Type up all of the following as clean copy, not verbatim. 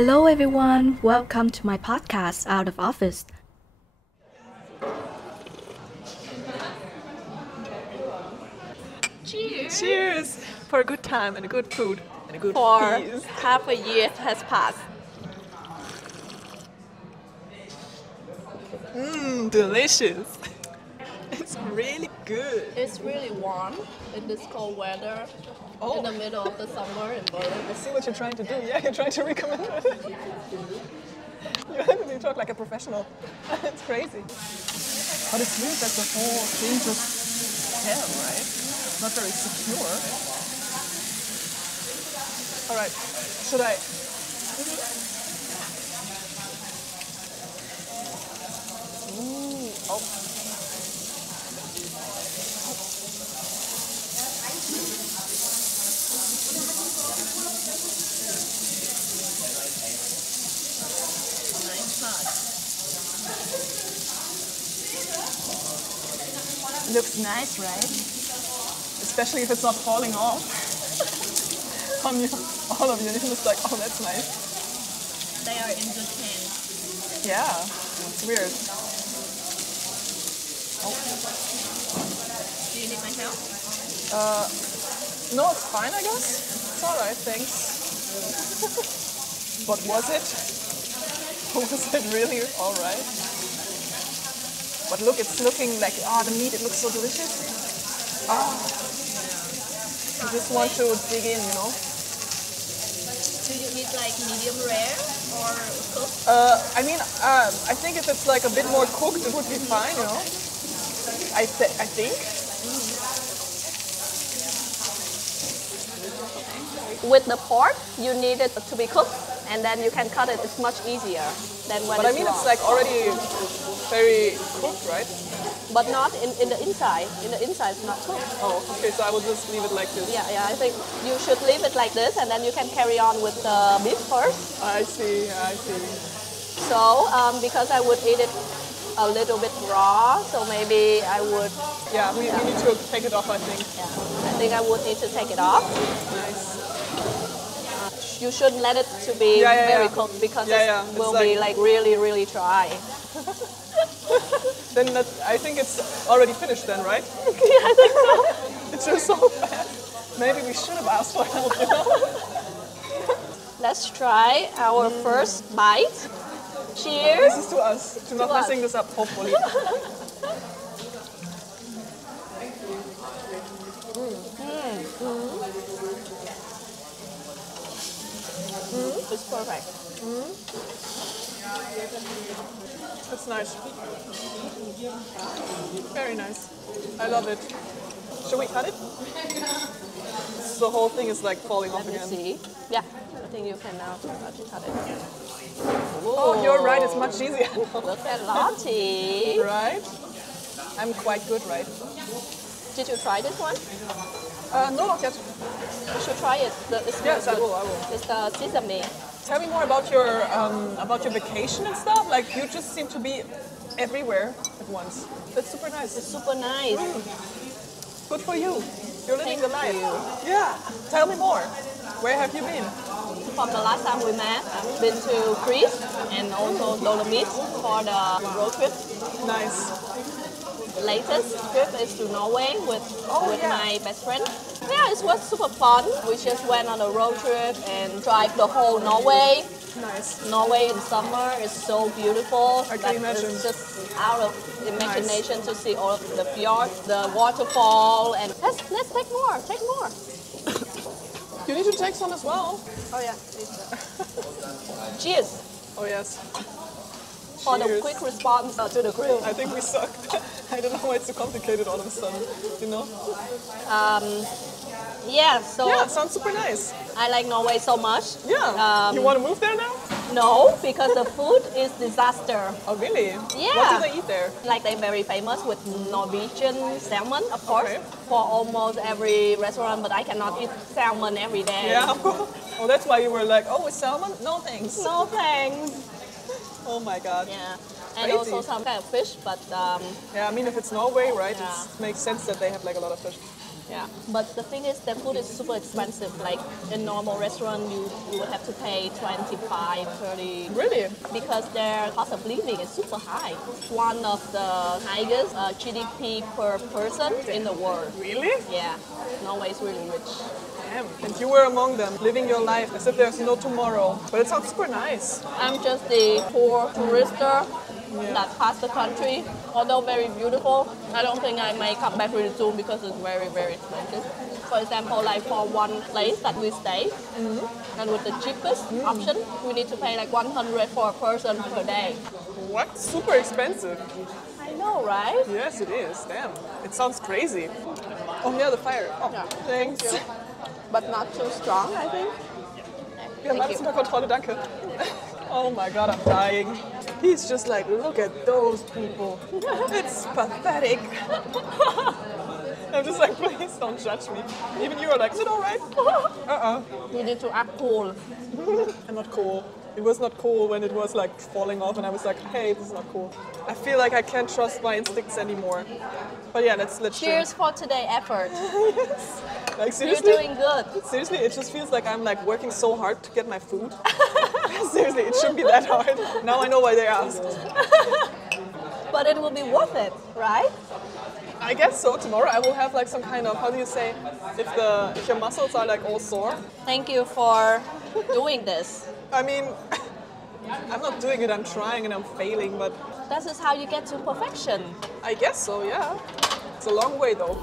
Hello everyone, welcome to my podcast Out of Office. Cheers! Cheers! For a good time and a good food and a good For peace. half a year has passed. Delicious! It's really good. It's really warm in this cold weather in the middle of the summer in Berlin. I see what you're trying to do. Yeah, you're trying to recommend it. You talk like a professional. It's crazy. But it's weird that the whole thing just fell, right? Not very secure. All right, should I? Ooh, oh. Looks nice, right? Especially if it's not falling off on you, all of you. You're just like, oh, that's nice. They are in good hands. Yeah, it's weird. Oh. Do you need my help? No, it's fine, I guess. It's all right, thanks. But was it? Was it really all right? But look, it's looking like, the meat, it looks so delicious. I just want to dig in, you know. Do you need like medium rare or cooked? I think if it's like a bit more cooked, it would be fine, you know. I think. With the pork, you need it to be cooked, and then you can cut it. It's much easier than when But it's raw. it's like already very cooked, right? But not in the inside. In the inside, it's not cooked. Oh, okay, so I will just leave it like this. Yeah, I think you should leave it like this, and then you can carry on with the beef first. I see. So, because I would eat it a little bit raw, so maybe I would... Yeah, we need to take it off, I think. Yeah, I think I would need to take it off. Nice. You shouldn't let it to be very cooked because it will be like really, really dry. Then I think it's already finished then, right? Yeah, I think so. It's just so fast. Maybe we should have asked for help, you know? Let's try our first bite. Cheers. This is to us, to not messing this up, hopefully. It's perfect. It's nice. Very nice. I love it. Should we cut it? The whole thing is like falling off Let me again. see. Yeah, I think you can now cut it. Oh, you're right. It's much easier. Look at Lotti. Right? I'm quite good, right? Did you try this one? No, not yet. You should try it. Yes, I will. It's the sesame. Tell me more about your vacation and stuff. Like you just seem to be everywhere at once. That's super nice. It's super nice. Good for you. You're living Thank the life. you. Yeah. Tell me more. Where have you been? From the last time we met, I've been to Greece and also Dolomites for the road trip. Nice. Latest trip is to Norway with my best friend. Yeah, it was super fun. We just went on a road trip and drive the whole Norway. Nice. Norway in summer is so beautiful. I can imagine. It's just out of imagination to see all of the fjords, the waterfall, and let's take more. Take more. You need to take some as well. Oh yeah. Cheers. Oh yes. For the Cheers. quick response to the grill. I think we sucked. I don't know why it's so complicated all of a sudden. You know? Yeah. So Yeah, it sounds super nice. I like Norway so much. Yeah. You want to move there now? No, because the food is disaster. Oh really? Yeah. What do they eat there? Like they're very famous with Norwegian salmon, of course, Okay. for almost every restaurant. But I cannot eat salmon every day. Yeah. Oh, that's why you were like, oh, with salmon? No thanks. No thanks. Oh my God. Yeah. And Crazy. also some kind of fish, but Yeah, I mean, if it's Norway, right, Yeah. it makes sense that they have like a lot of fish. Yeah, but the thing is, the food is super expensive. Like in normal restaurant, you would have to pay 25, 30. Really? Because their cost of living is super high. One of the highest GDP per person in the world. Really? Yeah, Norway is really rich. Damn. And you were among them, living your life as if there's no tomorrow. But it sounds super nice. I'm just the poor tourister that passed the country. Although very beautiful, I don't think I may come back really soon because it's very, very expensive. For example, like for one place that we stay, and with the cheapest option, we need to pay like 100 for a person per day. What? Super expensive. I know, right? Yes, it is. Damn. It sounds crazy. Oh, yeah, the fire. Oh, Yeah. thanks. But not too strong, I think. Wir haben alles unter Kontrolle, danke. Oh my god, I'm dying. He's just like, look at those people. It's pathetic. I'm just like, please don't judge me. Even you are like, is it alright? You need to act cool. I'm not cool. It was not cool when it was like falling off and I was like, hey, this is not cool. I feel like I can't trust my instincts anymore. But yeah, let's Cheers for today's effort. Yes. Like You're seriously, doing good. seriously, it just feels like I'm like working so hard to get my food. Seriously, it shouldn't be that hard. Now I know why they asked. But it will be worth it, right? I guess so. Tomorrow I will have like some kind of, how do you say, if your muscles are like all sore. Thank you for doing this. I mean, I'm not doing it. I'm trying and I'm failing, but This is how you get to perfection. I guess so. Yeah. It's a long way though.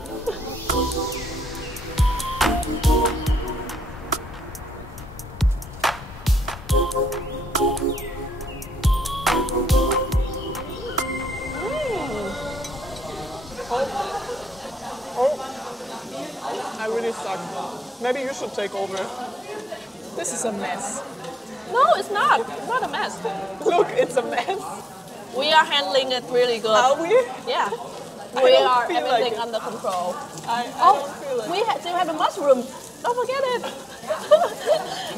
I really suck. Maybe you should take over. This is a mess. No, it's not. It's not a mess. Look, it's a mess. We are handling it really good. Are we? Yeah. I We don't are feel like everything it. under control. I don't feel like We still have a mushroom. Don't forget it.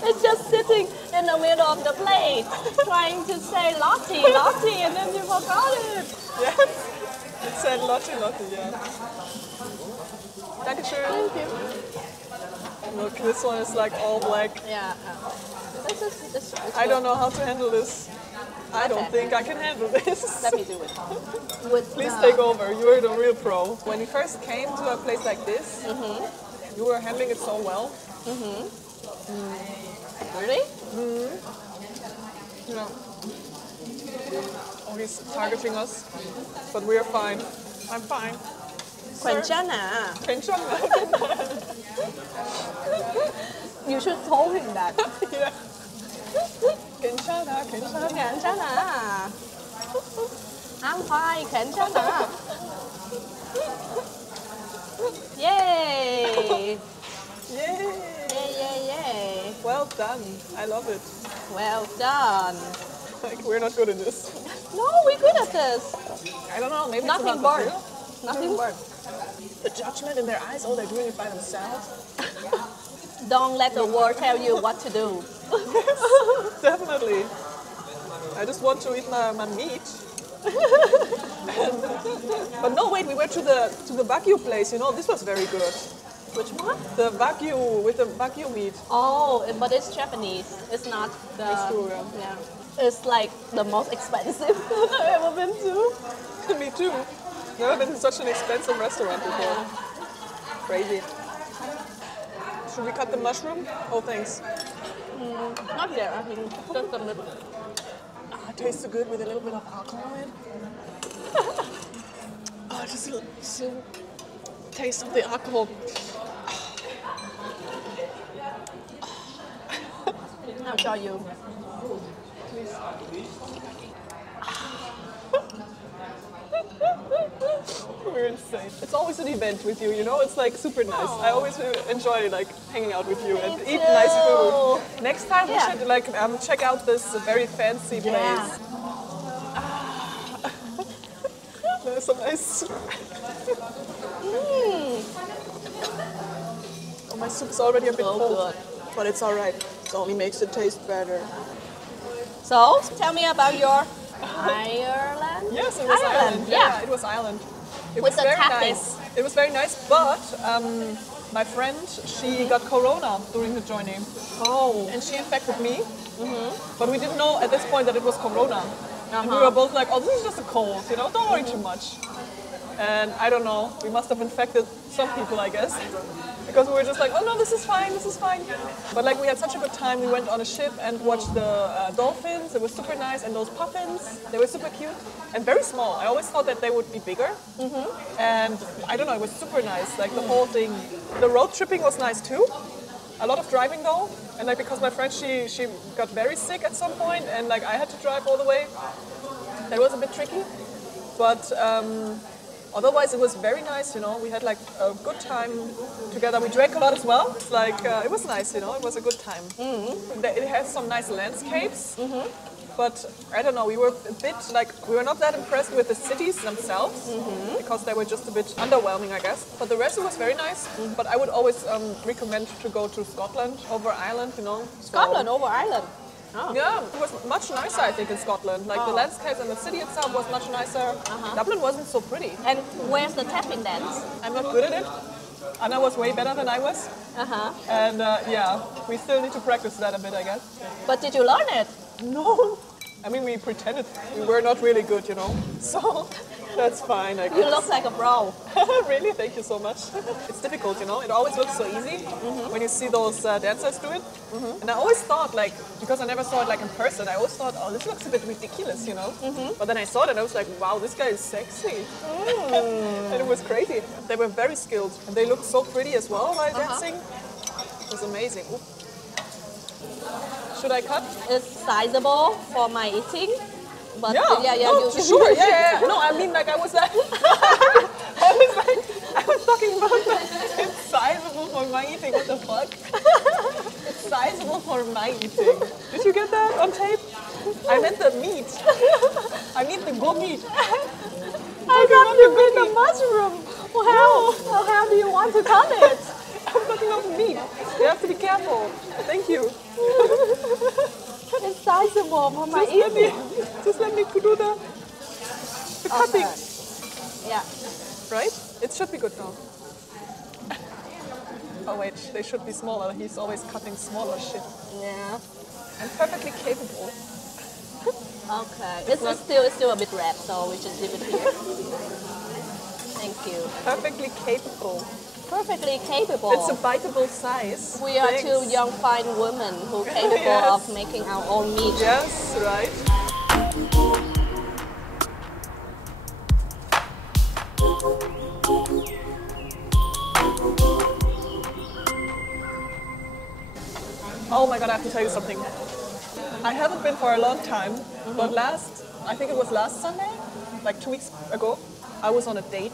It's just sitting in the middle of the plate, trying to say Lotti, Lotti, and then you forgot it. Yes. It said Lotti, yeah. Dankeschön. Thank you. Look, this one is like all black. Yeah. It's I don't know how to handle this. I don't think I can handle this. Let me do it. With Please take over. You are the real pro. When you first came to a place like this, you were handling it so well. Really? You know, always targeting us, but we are fine. I'm fine. 괜찮아. 괜찮아. You should tell him that. Yeah. 괜찮아, 괜찮아. 괜찮아. I'm fine. 괜찮아. Yay! Yay! Yay! Well done. I love it. Well done. Like, we're not good at this. No, we're good at this. I don't know, maybe Nothing it's about the burned. Nothing burned. The judgment in their eyes, oh, they're doing it by themselves. Don't let the world tell you what to do. Definitely. I just want to eat my meat. But no, wait, we went to the Wagyu place, you know, this was very good. Which one? The Wagyu, with the Wagyu meat. Oh, but it's Japanese. It's not the... It's true, yeah. Yeah. It's like the most expensive I've ever been to. Me too. Never been to such an expensive restaurant before. Crazy. Should we cut the mushroom? Oh, thanks. Not yet, I think just a little. Ah, it tastes so good with a little bit of alcohol in. Oh, just a little taste of the alcohol. I'll show you. We're insane. It's always an event with you, you know? It's like super nice. I always enjoy like hanging out with you and eat nice food. Next time we should like check out this very fancy place. There's some nice. Oh, my soup's already a bit So cold, good. but it's alright. It only makes it taste better. So, tell me about your Ireland? Yes, it was Ireland. Yeah. It was Ireland. It With was the very tactics. nice. It was very nice, but my friend, she got corona during the journey. Oh. And she infected me. But we didn't know at this point that it was corona. And we were both like, oh, this is just a cold, you know, don't worry too much. And I don't know, we must have infected some people, I guess. Because we were just like, oh no, this is fine, this is fine. But like we had such a good time, we went on a ship and watched the dolphins. It was super nice, and those puffins, they were super cute and very small. I always thought that they would be bigger. And I don't know, it was super nice, like the whole thing. The road tripping was nice too. A lot of driving though, and like because my friend, she got very sick at some point, and like I had to drive all the way. That was a bit tricky, but otherwise it was very nice, you know. We had like a good time together. We drank a lot as well. Like it was nice, you know. It was a good time. It has some nice landscapes, but I don't know. We were a bit like we were not that impressed with the cities themselves because they were just a bit underwhelming, I guess. But the rest was very nice. But I would always recommend to go to Scotland over Ireland, you know. Scotland over Ireland. Oh. Yeah, it was much nicer, I think, in Scotland. Like the landscapes and the city itself was much nicer. Dublin wasn't so pretty. And where's the tapping dance? I'm not good at it. Anna was way better than I was. And yeah, we still need to practice that a bit, I guess. But did you learn it? No. I mean, we pretended we were not really good, you know. So that's fine, I guess. You look like a pro. Really? Thank you so much. It's difficult, you know. It always looks so easy when you see those dancers do it. And I always thought, like, because I never saw it like in person, I always thought, oh, this looks a bit ridiculous, you know. But then I saw it and I was like, wow, this guy is sexy. And it was crazy. They were very skilled and they looked so pretty as well while dancing. It was amazing. Oop. Should I cut? It's sizable for my eating. But yeah, you sure, yeah. No, I mean, like, I was like, I was talking about that. It's sizable for my eating. What the fuck? It's sizable for my eating. Did you get that on tape? I meant the meat. I mean the go meat. I thought you meant the mushroom. Well, how do you want to cut it? I'm talking about meat. You have to be careful. Thank you. It's sizable for my eating. Just let me do the cutting. Yeah. Right? It should be good now. Oh wait, they should be smaller. He's always cutting smaller shit. Yeah. I'm perfectly capable. Okay. It's still a bit red, so we should leave it here. Thank you. Perfectly capable. Perfectly capable. It's a biteable size. We are two young, fine women who are capable of making our own meat. Yes, right. Oh my god, I have to tell you something. I haven't been for a long time, but I think it was last Sunday, like 2 weeks ago, I was on a date.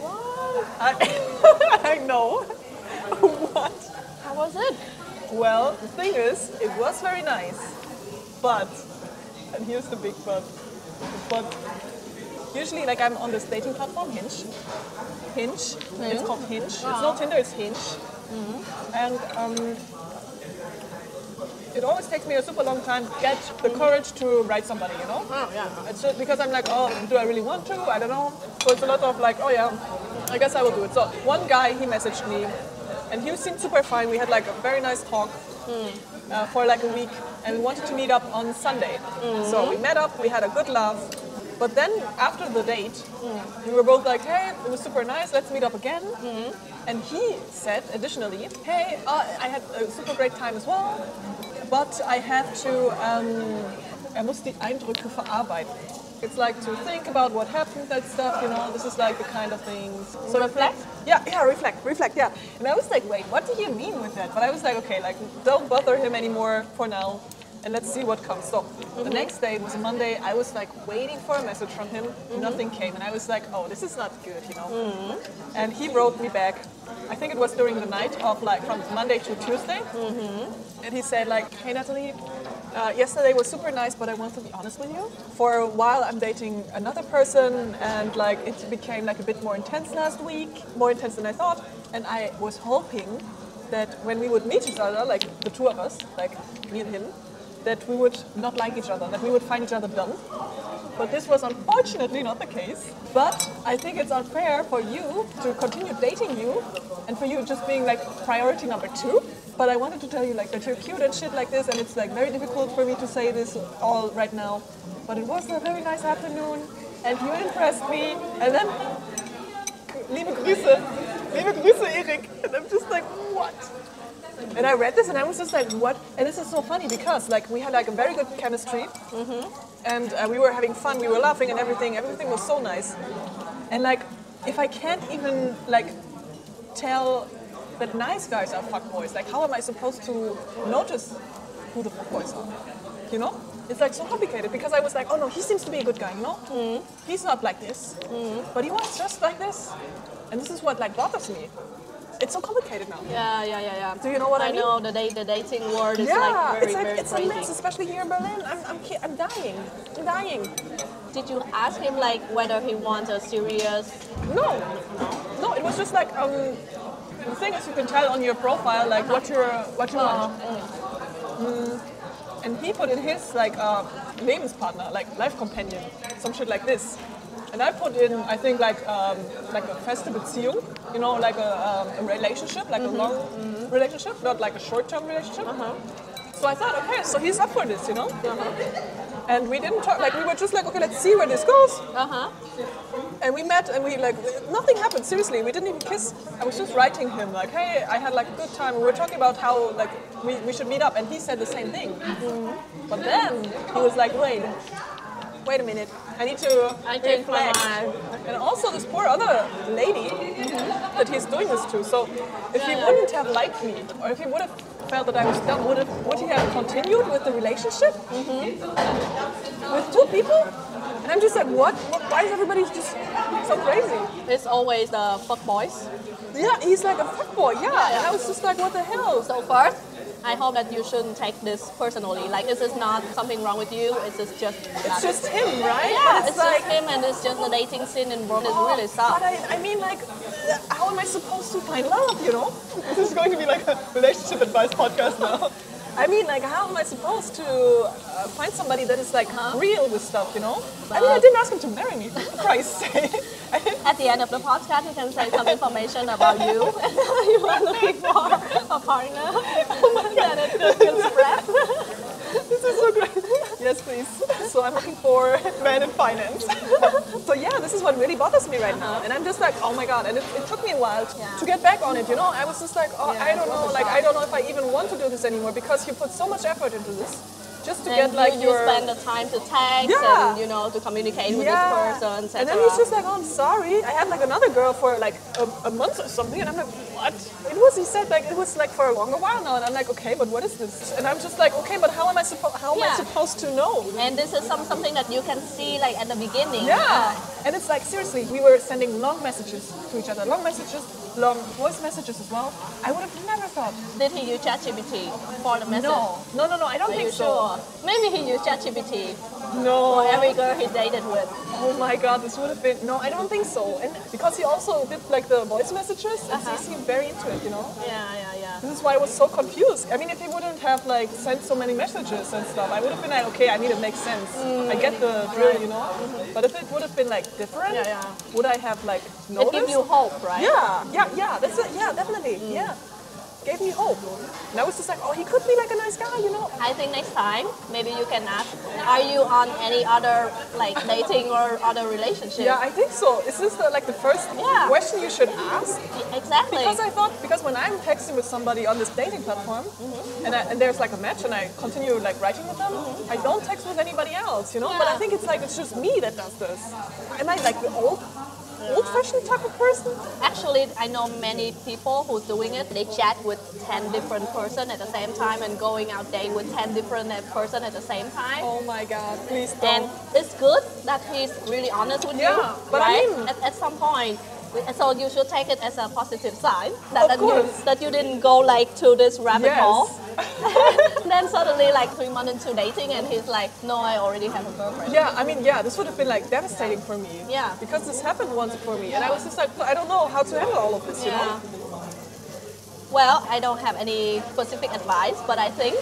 What? I know. What? How was it? Well, the thing is, it was very nice, but, and here's the big but usually, like, I'm on this dating platform, Hinge. It's called Hinge. It's not Tinder, it's Hinge. And it always takes me a super long time to get the courage to write somebody, you know? Oh, yeah. It's just because I'm like, oh, do I really want to? I don't know. So it's a lot of like, oh yeah, I guess I will do it. So one guy, he messaged me and he seemed super fine. We had like a very nice talk for like a week and we wanted to meet up on Sunday. So we met up, we had a good laugh. But then after the date, we were both like, hey, it was super nice, let's meet up again. And he said additionally, hey, I had a super great time as well, but I have to, muss die Eindrücke verarbeiten. It's like to think about what happened, that stuff, you know, this is like the kind of things. So reflect? Yeah, reflect, yeah. And I was like, wait, what do you mean with that? But I was like, okay, like, don't bother him anymore for now. And let's see what comes. So the next day, it was a Monday, I was like waiting for a message from him, nothing came. And I was like, oh, this is not good, you know. And he wrote me back, I think it was during the night of like from Monday to Tuesday. And he said like, hey Natalie, yesterday was super nice, but I want to be honest with you. For a while I'm dating another person and like it became like a bit more intense last week, more intense than I thought. And I was hoping that when we would meet each other, like the two of us, like me and him, that we would not like each other, that we would find each other dumb. But this was unfortunately not the case. But I think it's unfair for you to continue dating you and for you just being like priority number 2. But I wanted to tell you like that you're cute and shit like this, and it's like very difficult for me to say this all right now. But it was a very nice afternoon and you impressed me. And then, liebe Grüße Erik. And I'm just like, what? And I read this and I was just like, what? And this is so funny because like we had like a very good chemistry, and we were having fun, we were laughing and everything was so nice. And like, if I can't even like tell that nice guys are fuckboys, like how am I supposed to notice who the fuckboys are? You know? It's like so complicated because I was like, oh no, he seems to be a good guy, you know? He's not like this, but he was just like this. And this is what like bothers me. It's so complicated now. Yeah. Do you know what I mean? I know the dating world is like very it's crazy. a mess, especially here in Berlin. I'm dying. I'm dying. Did you ask him like whether he wants a serious? No. It was just like the thing is you can tell on your profile like what you want. And he put in his like Lebenspartner, like life companion, some shit like this. And I put in, I think, like a feste Beziehung, you know, like a relationship, like a long relationship, not like a short-term relationship. So I thought, okay, so he's up for this, you know? And we didn't talk, like we were just like, okay, let's see where this goes. And we met and we like, nothing happened, seriously, we didn't even kiss. I was just writing him like, hey, I had like a good time. We were talking about how like we should meet up, and he said the same thing. But then he was like, wait a minute, I need to reflect. And also this poor other lady that he's doing this to. So if he wouldn't have liked me, or if he would have felt that I was dumb, would he have continued with the relationship? With 2 people? And I'm just like, what? Why is everybody just so crazy? It's always the fuck boys. Yeah, he's like a fuckboy, yeah. And I was just like, what the hell? So first, I hope that you shouldn't take this personally. Like, this is not something wrong with you. It's just him, right? Yeah, but it's like, just him, and it's just the dating scene in world is really soft. But I mean, like, how am I supposed to find love, you know? This is going to be like a relationship advice podcast now. I mean, like, how am I supposed to find somebody that is like real with stuff, you know? I mean, I didn't ask him to marry me, for Christ's sake. At the end of the podcast, you can say some information about you. You are looking for a partner that it can spread. This is so great. Yes, please. So I'm looking for men in finance. So yeah, this is what really bothers me right now. And I'm just like, oh my God. And it took me a while to get back on it, you know? I was just like, oh, I don't know. Like, I don't know if I even want to do this anymore because you put so much effort into this. Just to get like you spend the time to text and you know to communicate with this person, etc. And then he's just like, oh, I'm sorry. I had like another girl for like a month or something, and I'm like, what? He said like it was like for a longer while now, and I'm like, okay, but what is this? And I'm just like, okay, but how am I supposed to know? And this is something that you can see like at the beginning. Yeah. And it's like seriously, we were sending long messages to each other, long voice messages as well. I would have never thought. Did he use ChatGPT for the message? No, I don't think so. Sure? Maybe he used ChatGPT. No. For every girl he dated with. Oh my God, this would have been... No, I don't think so. And because he also did like the voice messages, and he seemed very into it, you know? Yeah. This is why I was so confused. I mean, if he wouldn't have like sent so many messages and stuff, I would have been like, okay, I mean, it makes sense. I get the drill, you know? But if it would have been like different, would I have like noticed? It gives you hope, right? Yeah, that's it. Yeah, definitely. Yeah. Gave me hope. And I was just like, oh, he could be like a nice guy, you know? I think next time, maybe you can ask, are you on any other like dating or other relationship? Yeah, I think so. Is this like the first question you should ask? Exactly. Because when I'm texting with somebody on this dating platform, and there's like a match and I continue like writing with them, I don't text with anybody else, you know? But I think it's just me that does this. Am I like the old-fashioned type of person? Actually, I know many people who's doing it. They chat with 10 different person at the same time and going out date with 10 different person at the same time. Oh my God, please don't. And it's good that he's really honest with you, but right? I mean, at some point. So you should take it as a positive sign that you didn't go like to this rabbit hole. Then suddenly like 3 months into dating and he's like, no, I already have a girlfriend. Yeah, I mean, this would have been like devastating for me. Yeah. Because this happened once for me and I was just like, I don't know how to handle all of this, you know? Well, I don't have any specific advice, but I think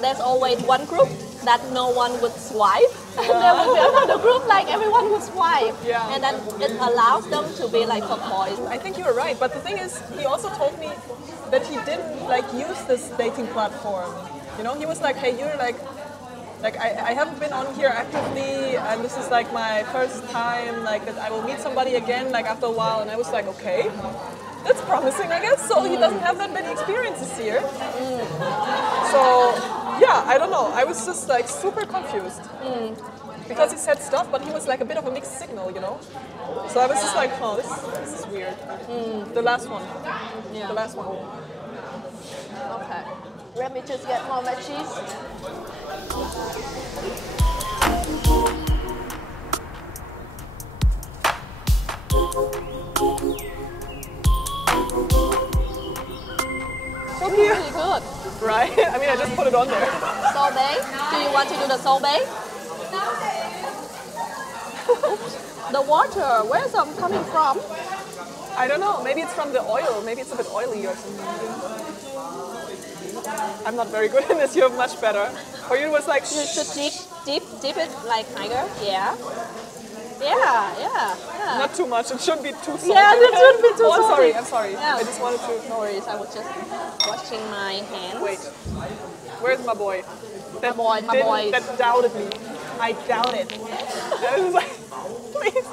there's always one group that no one would swipe. And there will be another group like everyone would swipe. Yeah. And then it allows them to be like turquoise. I think you're right, but the thing is, he also told me that he didn't like use this dating platform. You know, he was like, hey, you're like I haven't been on here actively, and this is like my first time, like that I will meet somebody again, like after a while. And I was like, okay, that's promising, I guess. So he doesn't have that many experiences here. So yeah, I don't know. I was just like super confused because he said stuff, but he was like a bit of a mixed signal, you know. So I was just like, oh, this is weird. The last one. Yeah. The last one. Okay. Let me just get more veggies. So cute. Really good. Right? I mean, I just put it on there. Sorbet. Do you want to do the sorbet? The water, where's it coming from? I don't know. Maybe it's from the oil. Maybe it's a bit oily or something. I'm not very good in this. You're much better. For you, it was like. You should dip it like tiger. Yeah. Yeah. Not too much. It shouldn't be too salty. Yeah, it shouldn't be too Oh, salty. I'm sorry. Yeah. I just wanted to. No worries, I was just washing my hands. Wait. Where's my boy? My boy. That doubted me. I doubt it. I was like, please.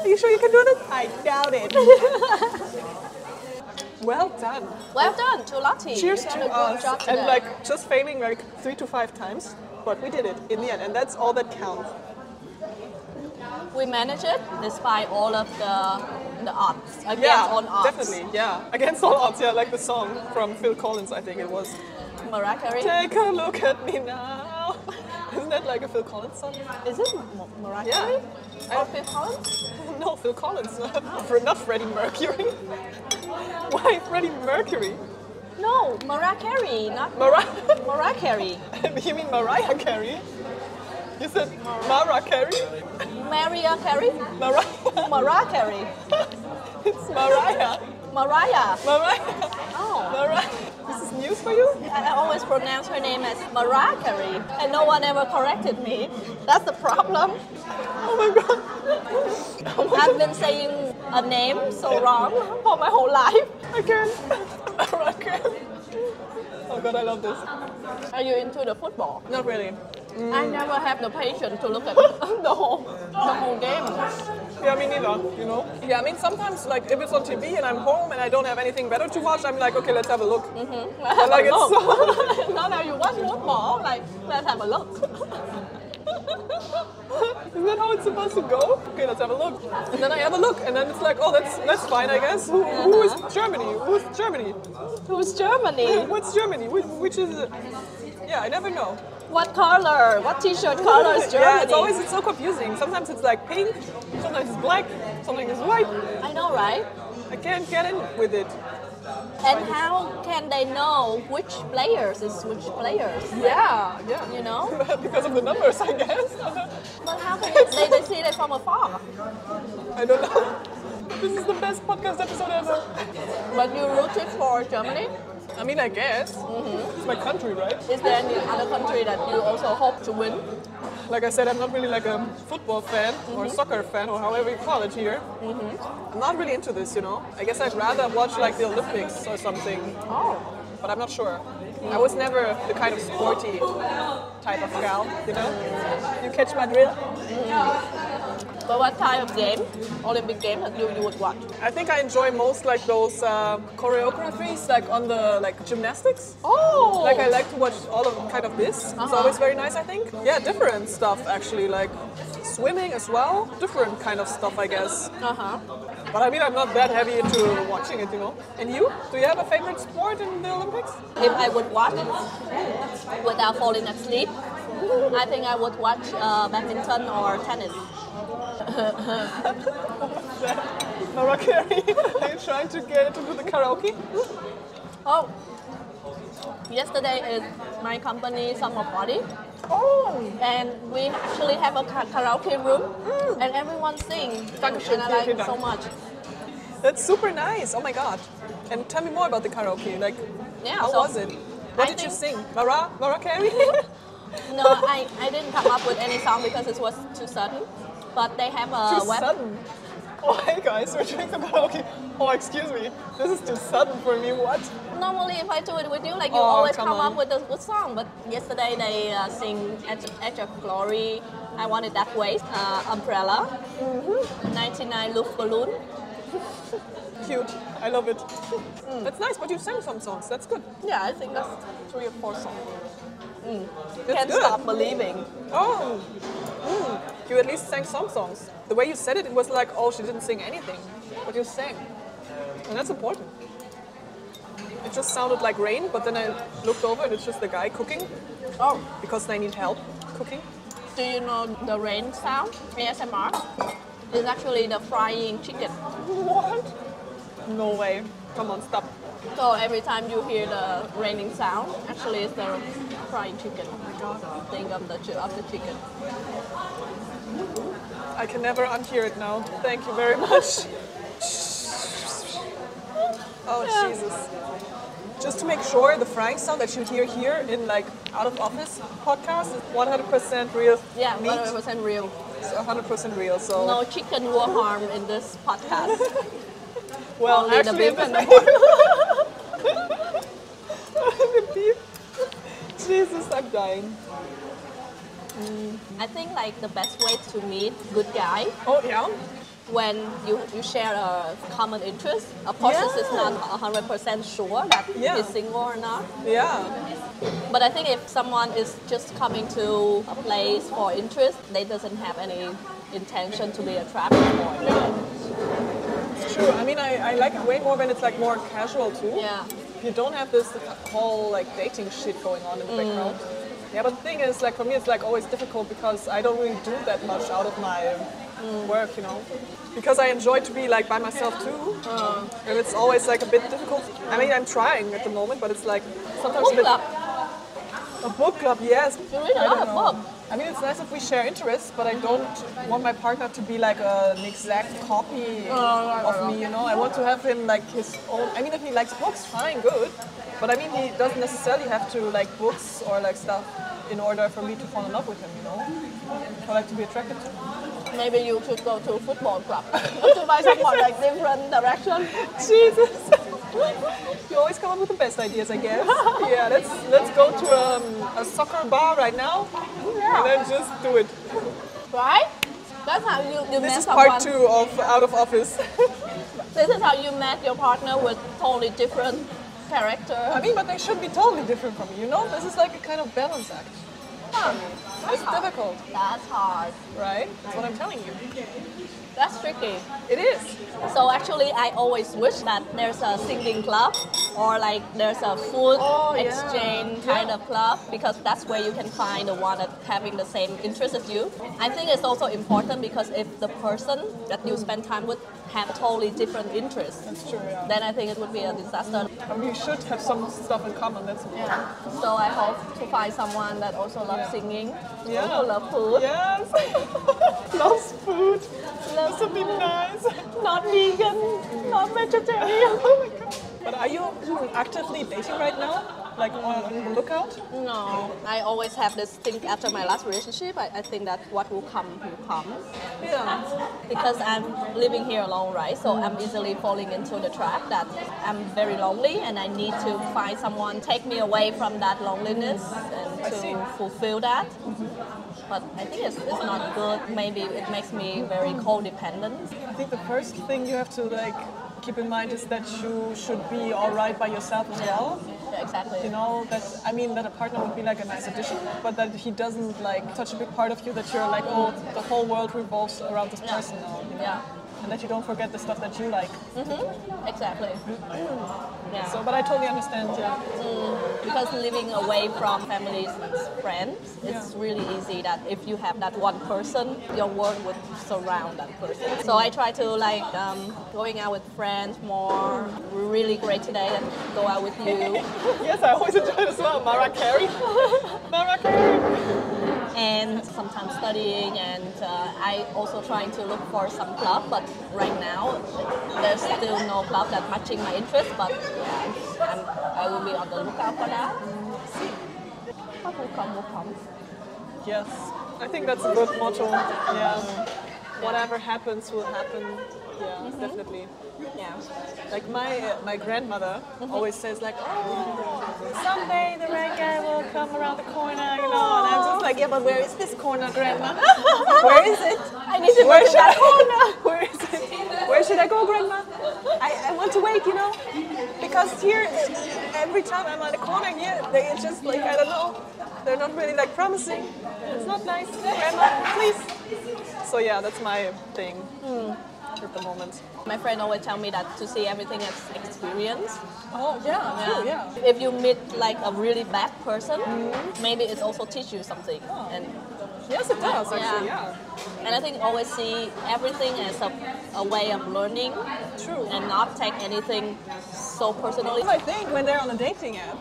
Are you sure you can do this? I doubt it. Well done. Well done to Lotti. Cheers You did to a good us. job And today. like just failing like 3 to 5 times, but we did it in the end, and that's all that counts. We managed it despite all of the odds. Against Yeah, all odds. definitely. Yeah, against all odds. Yeah, like the song from Phil Collins, I think it was. Mariah Carey. Take a look at me now. Isn't that like a Phil Collins song? Is it Mariah Yeah. Carey? I- Or Phil Collins? No, Phil Collins. Not Freddie Mercury. Why Freddie Mercury? No, Mariah Carey, not Mariah Carey. You mean Mariah Carey? You said Mariah Carey? Mariah Carey? Mariah. Mariah Carey. It's Mariah. Mariah. Mariah. Oh. Mariah. This is news for you? I always pronounce her name as Mariah Carey, and no one ever corrected me. That's the problem. Oh my god. I've been saying a name so wrong for my whole life. Again. Mariah Carey. Oh god, I love this. Are you into the football? Not really. I never have the patience to look at the whole game. Yeah, me neither, you know? Yeah, I mean, sometimes, like, if it's on TV and I'm home and I don't have anything better to watch, I'm like, okay, let's have a look. But, like, it's so... Now that you watch football, like, let's have a look. Isn't that how it's supposed to go? Okay, let's have a look. And then I have a look, and then it's like, oh, that's fine, I guess. Who is Germany? Who's Germany? Who's Germany? What's Germany? Which is it? Yeah, I never know. What color? What t-shirt color is Germany? Yeah, it's so confusing. Sometimes it's like pink, sometimes it's black, sometimes it's white. I know, right? I can't get in with it. And how can they know which players is which players? Yeah. You know? Because of the numbers, I guess. But how can they see it from afar? I don't know. This is the best podcast episode ever. But you rooted for Germany? I mean, I guess. It's my country, right? Is there any other country that you also hope to win? Like I said, I'm not really like a football fan or a soccer fan or however you call it here. I'm not really into this, you know. I guess I'd rather watch like the Olympics or something. Oh. But I'm not sure. I was never the kind of sporty type of gal, you know. You catch my drill? But what type of game, Olympic game, that you would watch? I think I enjoy most like those choreographies, like on the like gymnastics. Oh! Like I like to watch all of kind of this. It's always very nice, I think. Yeah, different stuff actually, like swimming as well. Different kind of stuff, I guess. But I mean, I'm not that heavy into watching it, you know. And you? Do you have a favorite sport in the Olympics? If I would watch without falling asleep, I think I would watch badminton or tennis. Mariah Carey, are you trying to get it to do the karaoke? Oh, yesterday is my company summer party. Oh! And we actually have a karaoke room, and everyone sings, and I like it so much. That's super nice. Oh my god! And tell me more about the karaoke. Like, Yeah, how so was it? What I did you think- sing? Mariah Carey? No, I didn't come up with any song because it was too sudden. But they have a Too sudden. Oh, hey guys, we're doing some karaoke. Oh, excuse me. This is too sudden for me. What? Normally, if I do it with you, like you Oh, always come come on. up with a good song. But yesterday they sing Edge of Glory, I Want It That Way, Umbrella, 99 Luftballon. Cute. I love it. That's nice, but you sang some songs. That's good. Yeah, I think that's 3 or 4 songs. That's Can't good. Stop Believing. Oh. You at least sang some songs. The way you said it, it was like, oh, she didn't sing anything. But you sang. And that's important. It just sounded like rain, but then I looked over and it's just the guy cooking Oh, because they need help cooking. do you know the rain sound? ASMR? It's actually the frying chicken. What? No way. Come on, stop. So every time you hear the raining sound, actually it's the frying chicken. Oh my God. Think of the chicken. I can never unhear it now. Thank you very much. Oh, Jesus. Just to make sure, the frying sound that you hear here in like Out of Office podcast is 100% real Yeah, meat. 100% real. It's 100% real. So No chicken war harm in this podcast. well, only the actually, beef and the the pork. the beef. Jesus, I'm dying. I think like the best way to meet good guy Oh yeah. when you share a common interest. Of course, this is not 100% sure that Yeah. he's single or not. Yeah. But I think if someone is just coming to a place for interest, they doesn't have any intention to be attracted for it. It's true. I mean, I like it way more when it's like more casual too. Yeah. You don't have this whole like dating shit going on in the background. Yeah, but the thing is, like for me, it's like always difficult because I don't really do that much out of my work, you know. Because I enjoy to be like by myself too, and it's always like a bit difficult. I mean, I'm trying at the moment, but it's like sometimes Book a bit. club. A book club, yes. You read a I lot don't of know. books. I mean, it's nice if we share interests, but I don't want my partner to be like an exact copy of me, you know. I want to have him like his own. I mean, if he likes books, fine, good. But I mean, he doesn't necessarily have to like books or like stuff in order for me to fall in love with him, you know. Or like to be attracted to him. Maybe you should go to a football club to find someone like different direction. Jesus. You always come up with the best ideas, I guess. Yeah, let's go to a soccer bar right now, and then just do it. Right? That's how you This met is someone. part 2 of Out of Office. This is how you met your partner with totally different character. I mean, but they should be totally different from me, you know? This is like a kind of balance act. It's difficult, That's hard. right? That's what I'm telling you. That's tricky. It is. So actually, I always wish that there's a singing club or like there's a food Oh, yeah. exchange kind of club because that's where you can find the one that's having the same interest as you. I think it's also important because if the person that you spend time with have totally different interests, That's true, yeah. then I think it would be a disaster. And we should have some stuff in common, that's important. Yeah. So I hope to find someone that also loves singing, Yeah. also loves food. Yes. Loves food. Loves to be nice. Not vegan, not vegetarian. Oh my God. But are you actively dating right now? Like on the lookout? No, I always have this thing after my last relationship. I think that what will come will come. Yeah. Because I'm living here alone, right? So I'm easily falling into the trap that I'm very lonely and I need to find someone take me away from that loneliness and see. to fulfill that. But I think it's not good. Maybe it makes me very codependent. I think the first thing you have to like keep in mind is that you should be all right by yourself as well. Yeah, exactly. You know, that I mean that a partner would be like a nice addition, but that he doesn't like touch a big part of you that you're like, oh, the whole world revolves around this person now. You know? Yeah. And that you don't forget the stuff that you like. Exactly. Yeah. So, but I totally understand. Yeah. Because living away from families and friends, it's really easy that if you have that one person, your world would surround that person. So I try to like going out with friends more. We're really great today and go out with you. Yes, I always enjoy it as well. Mariah Carey. Mariah Carey. And sometimes studying, and I also trying to look for some club, but right now there's still no club that matching my interest, but I will be on the lookout for that. see. What will come, will come. Yes, I think that's a good motto. Yeah. Whatever happens will happen. Yeah, definitely. Yeah. Like my grandmother always says like, oh, someday the right guy will come around the corner, you know. And I'm just like, yeah, but where is this corner, Grandma? Where is it? I need to Where go to should that corner. Where is it? Where should I go, Grandma? I want to wait, you know, because here every time I'm at the corner here, they just like, I don't know, they're not really like promising. It's not nice, Grandma, please. So yeah, that's my thing at the moment. My friend always tell me that to see everything as experience. Oh yeah, true, yeah. If you meet like a really bad person, maybe it also teach you something. And Yes, it does actually, yeah. and I think always see everything as a way of learning. True. And not take anything so personally. I think when they're on a dating app,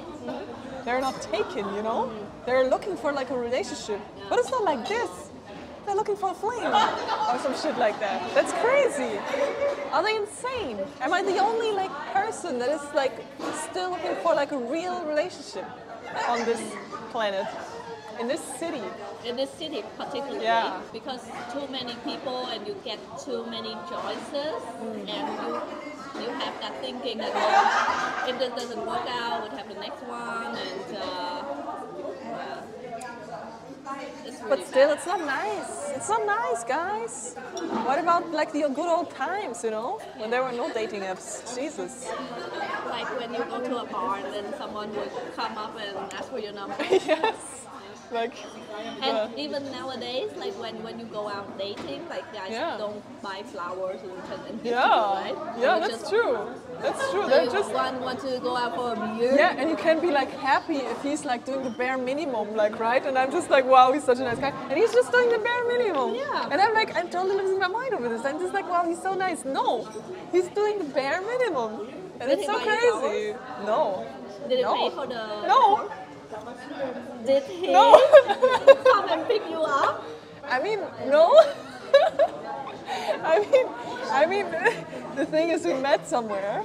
they're not taken, you know? They're looking for like a relationship. But it's not like this. They're looking for a fling or some shit like that. That's crazy. Are they insane? Am I the only like person that is like still looking for like a real relationship on this planet, in this city? In this city particularly, Yeah. because too many people and you get too many choices and you have that thinking that if this doesn't work out, we'll have the next one and it's really But still, it's not nice. It's not nice, guys. What about like the good old times, you know, when there were no dating apps? Jesus. like when you go to a bar and then someone would come up and ask for your number. Yes. Like. And even nowadays, like when you go out dating, like guys Yeah. don't buy flowers and send Yeah. right? Yeah, You that's just- true. That's true. So They're you just. want to go out for a beer. Yeah, and you can be like happy if he's like doing the bare minimum, like, right? And I'm just like, wow, he's such a nice guy. And he's just doing the bare minimum. Yeah. And I'm like, I'm totally losing my mind over this. I'm just like, wow, he's so nice. No, he's doing the bare minimum. And Did it's he so buy you crazy. No. Did he No. pay for the? No. Did he No. come and pick you up? I mean, no. I mean, the thing is, we met somewhere.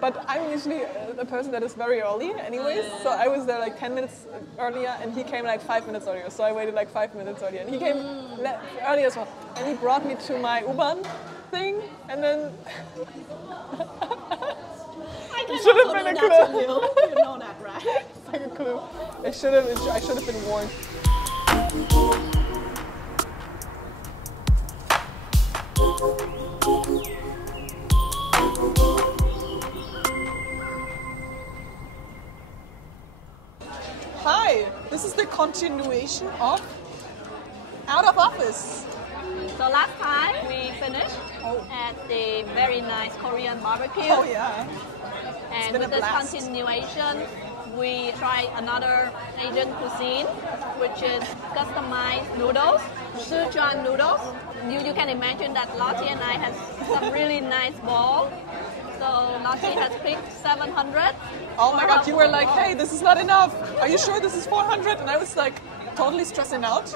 But I'm usually the person that is very early anyways, so I was there like 10 minutes earlier and he came like 5 minutes earlier, so I waited like 5 minutes earlier and he came earlier as well. And he brought me to my U-Bahn thing and then I can should have also been do a that to clue. you. You know that, right? like a clue. I should have been warned. Hi, this is the continuation of Out of Office. So last time we finished at the very nice Korean BBQ. Oh yeah. And been with a this blast. continuation, we try another Asian cuisine, which is customized noodles, Sichuan noodles. You can imagine that Lotti and I have some really nice balls. So Lotti has picked 700. Oh my for god, her you were like, bowl. hey, this is not enough. Are you sure this is 400? And I was like totally stressing out.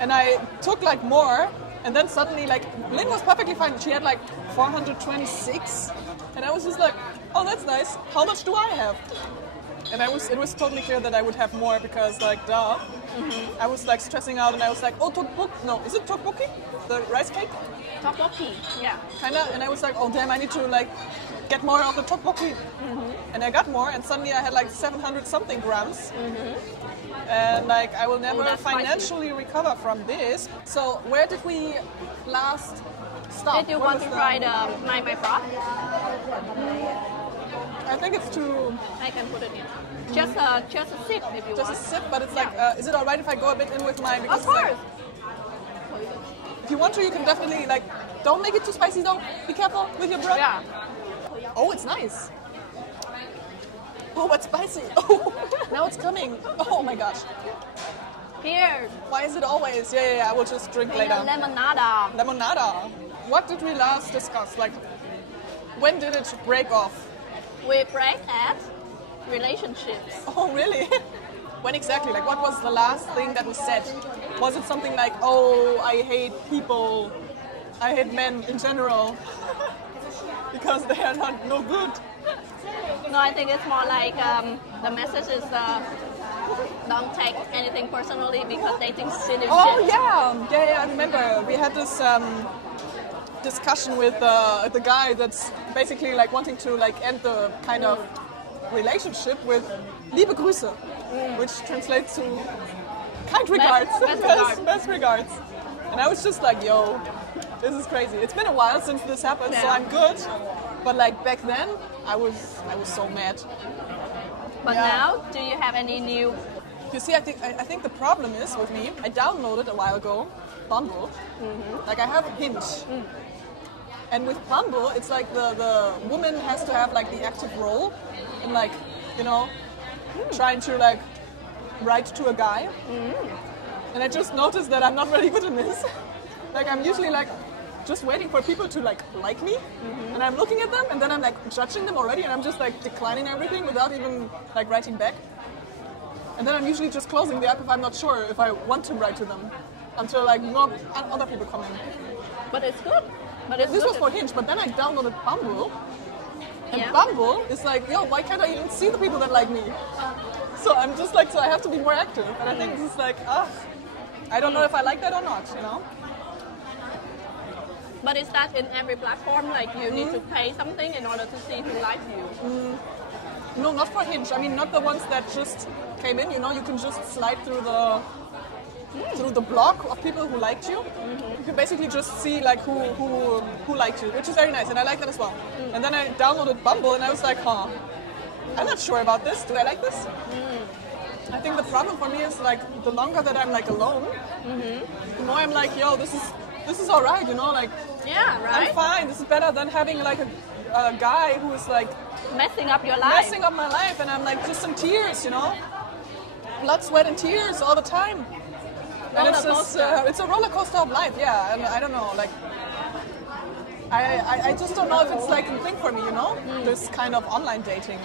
And I took like more. And then suddenly like Lynn was perfectly fine. She had like 426. And I was just like, oh, that's nice. How much do I have? And it was totally clear that I would have more because like, duh. I was like stressing out and I was like, oh, tteokbokki. No, is it tteokbokki? The rice cake? Tteokbokki, yeah. Kinda. And I was like, oh damn, I need to like get more of the tteokbokki. And I got more and suddenly I had like 700 something grams. And like I will never that's spicy. financially recover from this. So where did we last stop? Did you Where want was to the- try the my broth? I think it's too I can put it in. Just a sip if you just a want. sip, but it's like, is it alright if I go a bit in with mine? Because Of it's like- course. if you want to, you can definitely like. Don't make it too spicy though. Be careful with your breath. Yeah. Oh, it's nice. Oh, what's spicy? Oh, now it's coming. Oh my gosh. Here, Why is it always? Yeah. I will just drink later. lemonada. Lemonada. What did we last discuss? Like, when did it break off? We break at relationships. Oh, really? When exactly? Like, what was the last thing that was said? Was it something like, oh, I hate people, I hate men in general, because they are not no good? No, I think it's more like the message is don't take anything personally because dating's silly Oh shit. yeah, I remember we had this discussion with the guy that's basically like wanting to like end the kind of relationship with liebe Grüße, which translates to kind regards, best regards. And I was just like, yo, this is crazy. It's been a while since this happened, so I'm good. But like back then, I was so mad. But now, do you have any new? You see, I think the problem is with me. I downloaded a while ago Bumble. Like I have a Hinge. And with Bumble, it's like the woman has to have like the active role in like, you know, trying to like write to a guy. And I just noticed that I'm not very good in this. Like I'm usually like just waiting for people to like me, and I'm looking at them, and then I'm like judging them already, and I'm just like declining everything without even like writing back. And then I'm usually just closing the app if I'm not sure if I want to write to them, until like more other people come in. But it's good. This was for Hinge, but then I downloaded Bumble, and Bumble is like, yo, why can't I even see the people that like me? So I'm just like, so I have to be more active, and I think this is like, I don't know if I like that or not, you know. But is that in every platform? Like you need to pay something in order to see who likes you? No, not for Hinge. I mean, not the ones that just came in. You know, you can just slide through the block of people who liked you. You can basically just see like who liked you, which is very nice, and I like that as well. And then I downloaded Bumble, and I was like, I'm not sure about this. Do I like this? I think the problem for me is like the longer that I'm like alone, the more I'm like, yo, this is all right, you know, like I'm fine. This is better than having like a guy who is like messing up your life. Messing up my life, and I'm like just in tears, you know, blood, sweat, and tears all the time. And it's just it's a roller coaster of life, yeah. And I don't know, like I just don't know if it's like a thing for me, you know, this kind of online dating.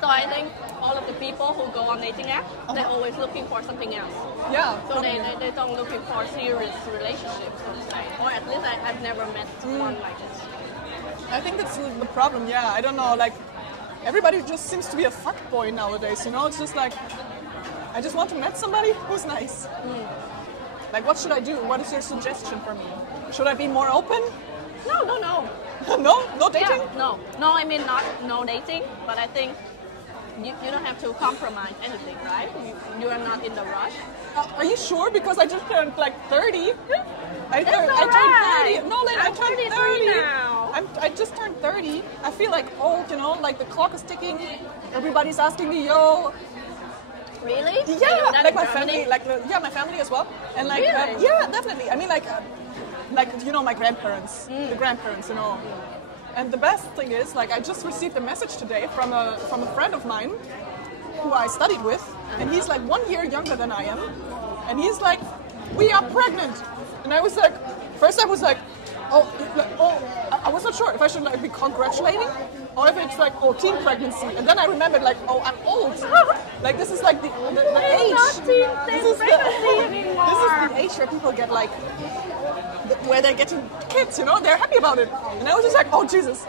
So I think all of the people who go on dating apps, they're always looking for something else. Yeah. So they don't looking for serious relationships, so to say. Or at least I've never met one like this. I think that's the problem, yeah. I don't know, like everybody just seems to be a fuckboy nowadays, you know? It's just like, I just want to meet somebody who's nice. Like, what should I do? What is your suggestion for me? Should I be more open? No. No dating? Yeah, no. I mean no dating, but I think you don't have to compromise anything, right? You are not in the rush. Are you sure? Because I just turned like 30. I turned 30. No, Lena, I turned 30 now. I just turned 30. I feel like old, you know, like the clock is ticking. Everybody's asking me, yo. Really? Yeah, like my family, like my family as well, and like really? yeah, definitely. I mean, like you know, my grandparents, the grandparents, you know. And the best thing is, like, I just received a message today from a friend of mine who I studied with, and he's like 1 year younger than I am, and he's like, we are pregnant, and I was like, first I was like, I was not sure if I should like be congratulating or if it's like teen pregnancy, and then I remembered like, I'm old, like this is like the age. This is the age where people get like where they're getting kids, you know, they're happy about it, and I was just like, oh Jesus.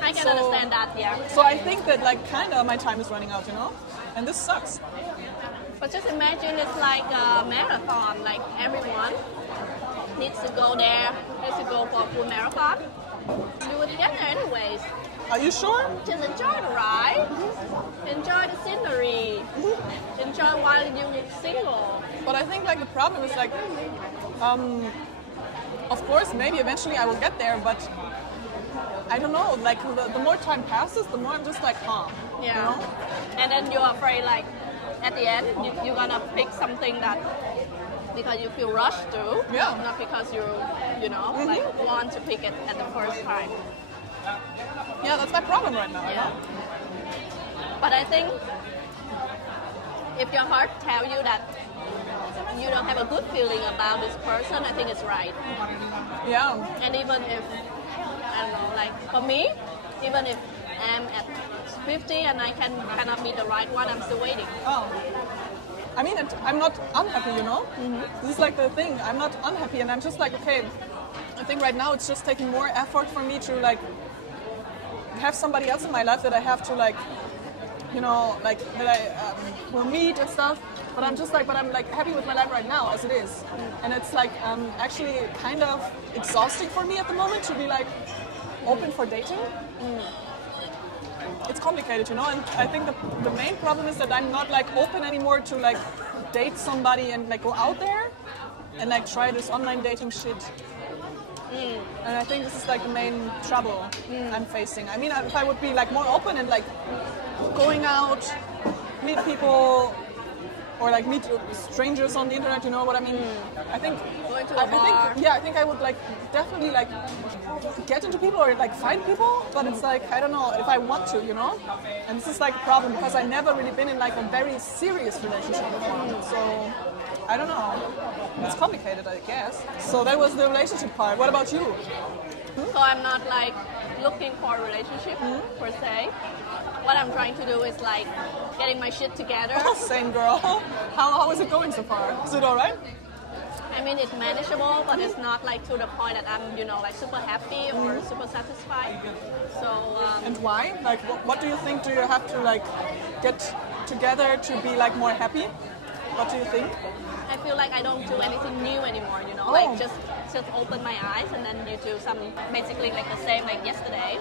I can understand that, yeah. So I think that like kind of my time is running out, you know, and this sucks. But just imagine it's like a marathon, like everyone needs to go there, needs to go for a full marathon. You would get there anyways. Are you sure? Just enjoy the ride, enjoy the scenery, enjoy while you're single. But I think like the problem is like, of course, maybe eventually I will get there, but I don't know, like the more time passes, the more I'm just like, Yeah. You know? And then you're afraid like, at the end, you're gonna pick something that because you feel rushed to, not because you know, like want to pick it at the first time. Yeah, that's my problem right now. Yeah. But I think if your heart tells you that you don't have a good feeling about this person, I think it's right. Yeah. And even if, I don't know, like for me, even if I'm at 50 and I cannot be the right one, I'm still waiting. Oh. I mean, I'm not unhappy, you know? This is like the thing. I'm not unhappy, and I'm just like, okay, I think right now it's just taking more effort for me to like have somebody else in my life that I have to like, you know, like that I will meet and stuff. But I'm just like, but I'm like happy with my life right now as it is. And it's like actually kind of exhausting for me at the moment to be like open for dating. It's complicated, you know, and I think the main problem is that I'm not like open anymore to like date somebody and like go out there and like try this online dating shit. And I think this is like the main trouble I'm facing. I mean, if I would be like more open and like going out, meet people, or like meet strangers on the internet, you know what I mean? I think Going to a bar. I think I would like definitely like get into people or like find people, but it's like I don't know if I want to, you know. And this is like a problem because I never really been in like a very serious relationship before, so I don't know. It's complicated, I guess. So that was the relationship part. What about you? So I'm not like looking for a relationship per se. What I'm trying to do is like getting my shit together. Oh, same girl. How is it going so far? Is it all right? I mean, it's manageable, but it's not like to the point that I'm, you know, like super happy or super satisfied. So. And why? Like, what do you think? Do you have to like get together to be like more happy? What do you think? I feel like I don't do anything new anymore, you know, Oh. like just open my eyes and then you do some basically like the same like yesterday.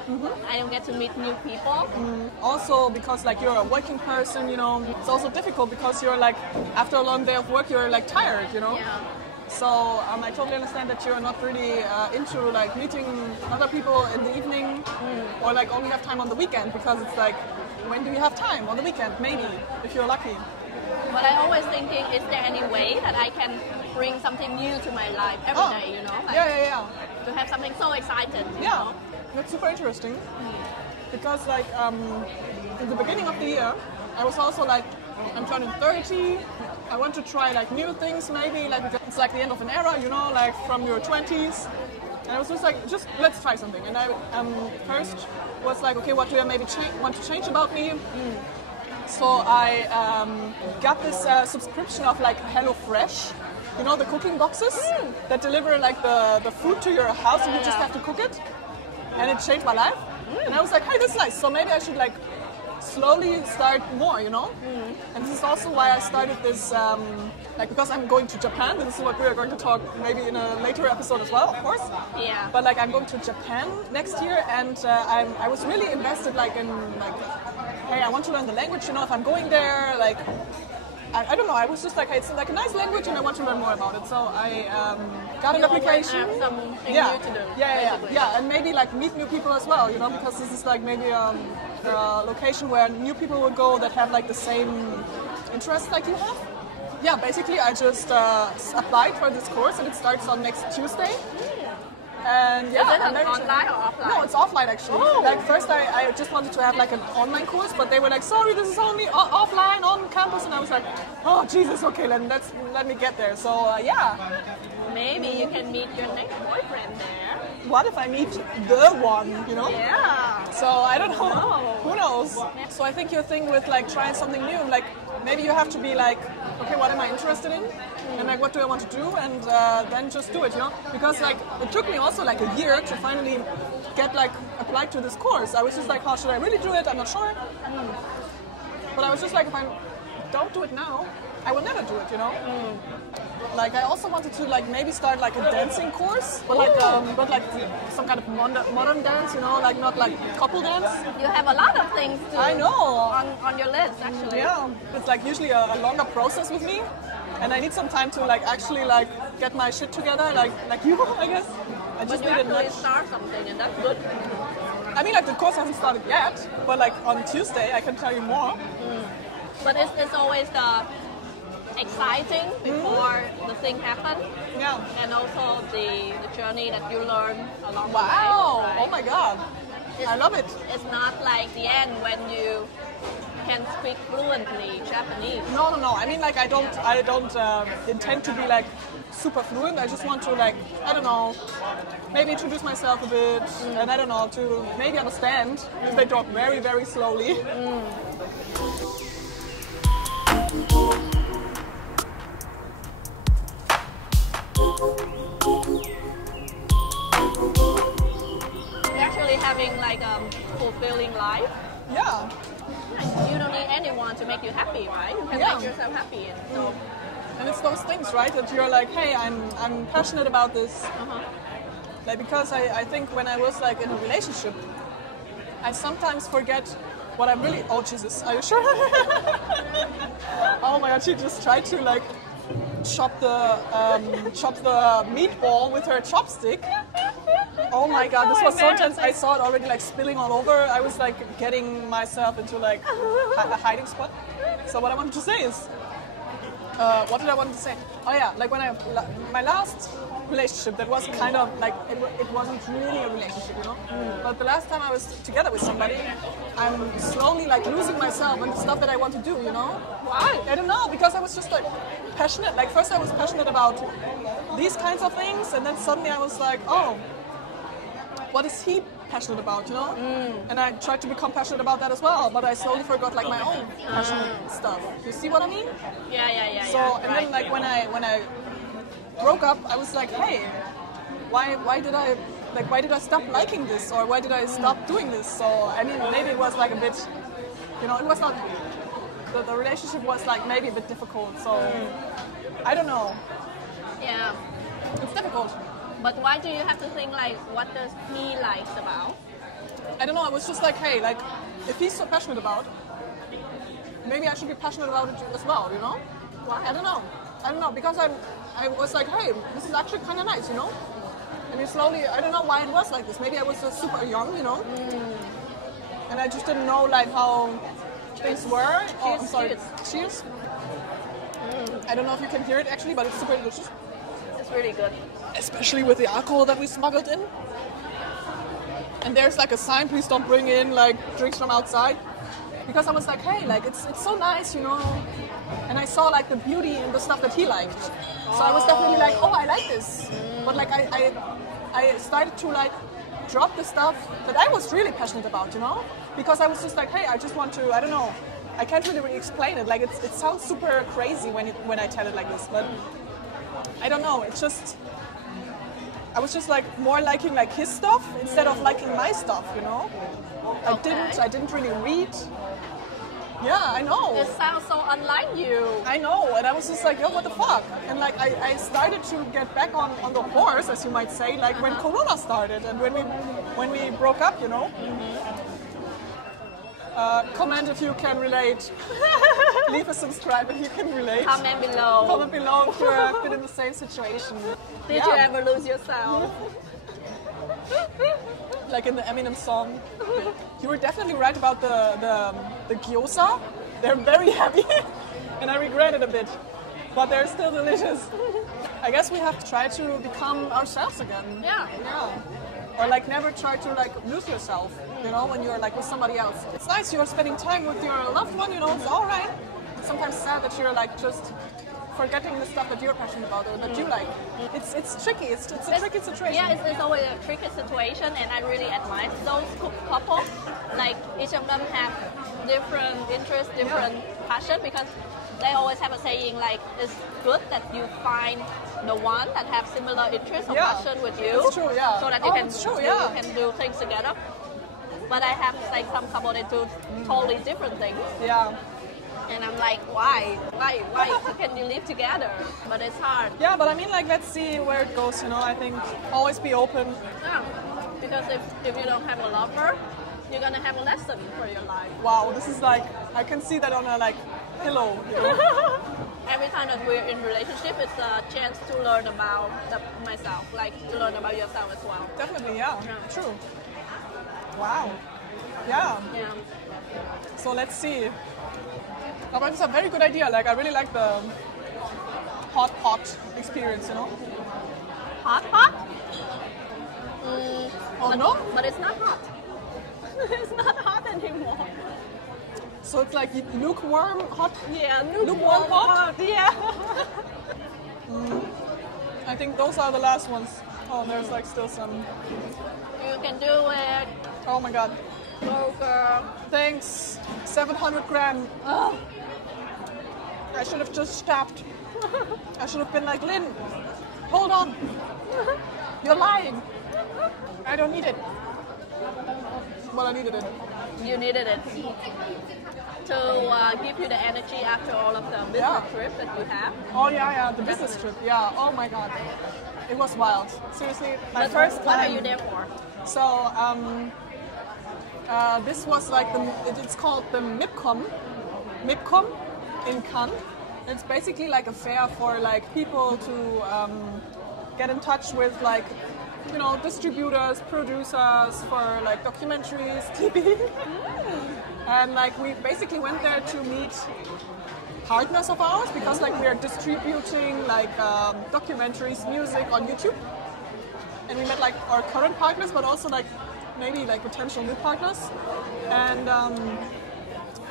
I don't get to meet new people. Also, because like you're a working person, you know, it's also difficult because you're like after a long day of work, you're like tired, you know. Yeah. So I totally understand that you're not really into like meeting other people in the evening or like only have time on the weekend because it's like when do you have time on the weekend? Maybe if you're lucky. But I always thinking, is there any way that I can bring something new to my life every day, you know? Like, Yeah. to have something so excited, you Yeah, know? that's super interesting. Because like in the beginning of the year, I was also like, I'm turning 30. I want to try like new things maybe, like it's like the end of an era, you know, like from your 20s. And I was just like, let's try something. And I first was like, okay, what do I maybe want to change about me? So I got this subscription of like HelloFresh, you know, the cooking boxes that deliver like the food to your house and you just have to cook it. And it changed my life. And I was like, hey, that's nice. So maybe I should like slowly start more, you know? And this is also why I started this, like because I'm going to Japan. This is what we are going to talk maybe in a later episode as well, of course. Yeah. But like I'm going to Japan next year and I was really invested like in like, hey, I want to learn the language, you know, if I'm going there, like, I don't know, I was just like, hey, it's like a nice language and I want to learn more about it. So I got an application. Have something new to do. Yeah, and maybe like meet new people as well, you know, because this is like maybe a location where new people will go that have like the same interests like you have. Yeah, basically I just applied for this course and it starts on next Tuesday. And yeah, Is it I'm very online or offline? No, it's offline actually. Oh. Like first I just wanted to have like an online course, but they were like, sorry, this is only offline on campus, and I was like, oh Jesus, okay, then let me get there. So yeah. Maybe you can meet your next boyfriend there. What if I meet the one, you know? Yeah. So I don't know. Oh. Who knows? So I think your thing with like trying something new, like maybe you have to be like, okay, what am I interested in? And like, what do I want to do? And then just do it, you know? Because like, it took me also like a year to finally get like applied to this course. I was just like, how should I really do it? I'm not sure. But I was just like, if I don't do it now, I will never do it, you know? Like I also wanted to like maybe start like a dancing course, but like some kind of modern dance, you know, like not like couple dance. You have a lot of things to I know. on your list actually. Yeah, it's like usually a longer process with me, and I need some time to like actually like get my shit together, like you, I guess. I But just you need have a to nudge. start something, and that's good. I mean, like the course hasn't started yet, but like on Tuesday I can tell you more. But it's always the exciting before the thing happens, Yeah. and also the journey that you learn along Wow! the way. Right? Oh my God! I love it. It's not like the end when you can speak fluently Japanese. No. I mean, like I don't intend to be like super fluent. I just want to like, I don't know, maybe introduce myself a bit, and I don't know, to maybe understand if they talk very, very slowly. We actually have having like a fulfilling life. Yeah. You don't need anyone to make you happy, right? You can Yeah. make yourself happy. And so, And it's those things, right? That you're like, hey, I'm passionate about this. Like, because I think when I was like in a relationship, I sometimes forget what I'm really. Oh Jesus, are you sure? Oh my God, she just tried to like chop the meatball with her chopstick. Oh my God, this was so tense. I saw it already like spilling all over. I was like getting myself into like a hiding spot. So what I wanted to say is, what did I want to say? Oh yeah, like when my last relationship, that was kind of like, it wasn't really a relationship, you know? But the last time I was together with somebody, I'm slowly like losing myself in the stuff that I want to do, you know? Why? I don't know, because I was just like passionate. Like first I was passionate about these kinds of things, and then suddenly I was like, oh, what is he passionate about, you know? And I tried to become passionate about that as well, but I slowly forgot like my own passionate stuff. You see what I mean? yeah. So, and then like when I broke up, I was like, hey, why did I stop liking this, or why did I stop doing this? So I mean, maybe it was like a bit, you know, it was not, the relationship was like maybe a bit difficult. So I don't know. Yeah. It's difficult. But why do you have to think like, what does he likes about? I don't know. I was just like, hey, like if he's so passionate about, maybe I should be passionate about it as well, you know? Why? I don't know, because I was like, hey, this is actually kind of nice, you know? And you slowly, I don't know why it was like this. Maybe I was super young, you know? And I just didn't know like how things were. Oh, I'm sorry. Cheers. I don't know if you can hear it actually, but it's super delicious. It's really good. Especially with the alcohol that we smuggled in. And there's like a sign, please don't bring in like drinks from outside. Because I was like, hey, like it's so nice, you know? And I saw like the beauty in the stuff that he liked. So I was definitely like, oh, I like this. But like I started to like drop the stuff that I was really passionate about, you know? Because I was just like, hey, I just want to, I don't know. I can't really explain it. Like it sounds super crazy when I tell it like this, but I don't know. It's just, I was just like more liking like his stuff instead of liking my stuff, you know? I didn't really read. Yeah, I know. It sounds so unlike you. I know, and I was just like, yo, what the fuck? And like I started to get back on the horse, as you might say, like when Corona started and when we broke up, you know. Comment if you can relate. Leave a subscribe if you can relate. Comment below. Comment below if you've been in the same situation. Did you ever lose yourself? Like in the Eminem song. You were definitely right about the gyoza. They're very heavy, and I regret it a bit, but they're still delicious. I guess we have to try to become ourselves again. Yeah. Or like never try to like lose yourself, you know, when you're like with somebody else. It's nice you're spending time with your loved one, you know, it's all right. It's sometimes sad that you're like just forgetting the stuff that you're passionate about or that you like. It's tricky. It's a tricky situation. Yeah, it's always a tricky situation, and I really admire those couples. Like each of them have different interests, different passion, because they always have a saying like, it's good that you find the one that have similar interests or passion with you. That's true, yeah. So that you can do things together. But I have like some couple that do totally different things. Yeah. And I'm like, why can you live together? But it's hard. Yeah, but I mean, like, let's see where it goes, you know. I think always be open. Yeah, because if you don't have a lover, you're gonna have a lesson for your life. Wow, this is like, I can see that on a like pillow, you know. Every time that we're in relationship, it's a chance to learn about myself, like to learn about yourself as well. Definitely, yeah. True. Wow. Yeah. So let's see. Oh, but it's a very good idea. Like, I really like the hot pot experience, you know? Hot pot? Oh, no? But it's not hot. It's not hot anymore. So it's like lukewarm hot? Yeah, lukewarm hot? Yeah. I think those are the last ones. Oh, there's like still some. You can do it. Oh my god. Go, girl. Thanks. 700 gram. Oh. I should have just stopped. I should have been like, Lynn, hold on. You're lying. I don't need it. but I needed it. You needed it to give you the energy after all of the business trip that you have. Oh yeah, the business trip. Yeah. Oh my God, it was wild. Seriously, my first time. What are you there for? So this was like it's called the MIPCOM in Cannes. It's basically like a fair for like people to get in touch with like, you know, distributors, producers for like documentaries, TV. And like we basically went there to meet partners of ours because like we are distributing like documentaries, music on YouTube. And we met like our current partners, but also like maybe like potential new partners. And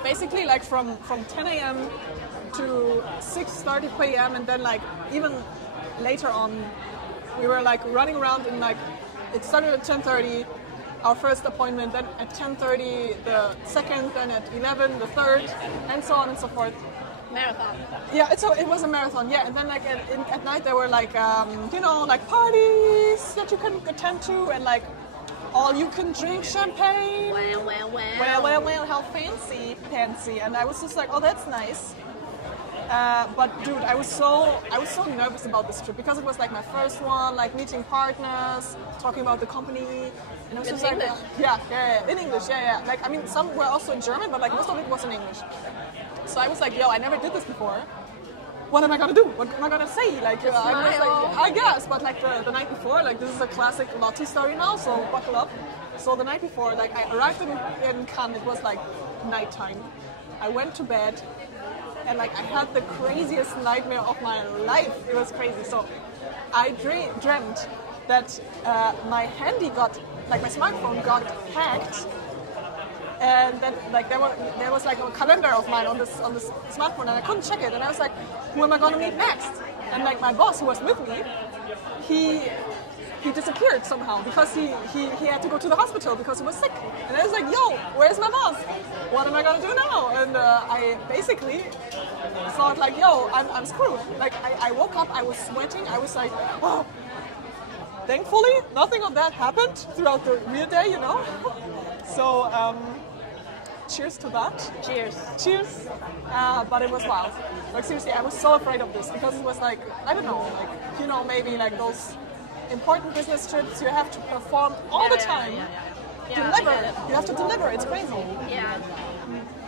basically like from 10 a.m. to 6:30 p.m. and then like even later on, we were like running around and like it started at 10:30, our first appointment, then at 10:30 the second, then at 11 the third, and so on and so forth. Marathon. Yeah, it was a marathon. Yeah, and then like at night there were like you know, like parties that you can attend to, and like all you can drink champagne. Well, how fancy. And I was just like, oh, that's nice. But dude, I was so nervous about this trip because it was like my first one, like meeting partners, talking about the company, and it was just English. Like, yeah, in English, yeah. Like I mean, some were also in German, but like most of it was in English. So I was like, yo, I never did this before. What am I gonna do? What am I gonna say? Like, I was like, I guess, but like the night before, like this is a classic Lotti story now, so buckle up. So the night before, like I arrived in Cannes, it was like nighttime. I went to bed. And like I had the craziest nightmare of my life. It was crazy. So I dreamt that my my smartphone got hacked, and then like there was like a calendar of mine on this smartphone, and I couldn't check it. And I was like, who am I gonna meet next? And like my boss, who was with me, he disappeared somehow because he had to go to the hospital because he was sick. And I was like, yo, where's my boss? What am I gonna do now? And I basically thought like, yo, I'm screwed. Like I woke up, I was sweating, I was like, oh. Thankfully, nothing of that happened throughout the real day, you know? So, cheers to that. Cheers. But it was wild. Like seriously, I was so afraid of this because it was like, I don't know, like, you know, maybe like those important business trips, you have to perform all the time. Yeah, deliver. You have to deliver. It's crazy. Yeah.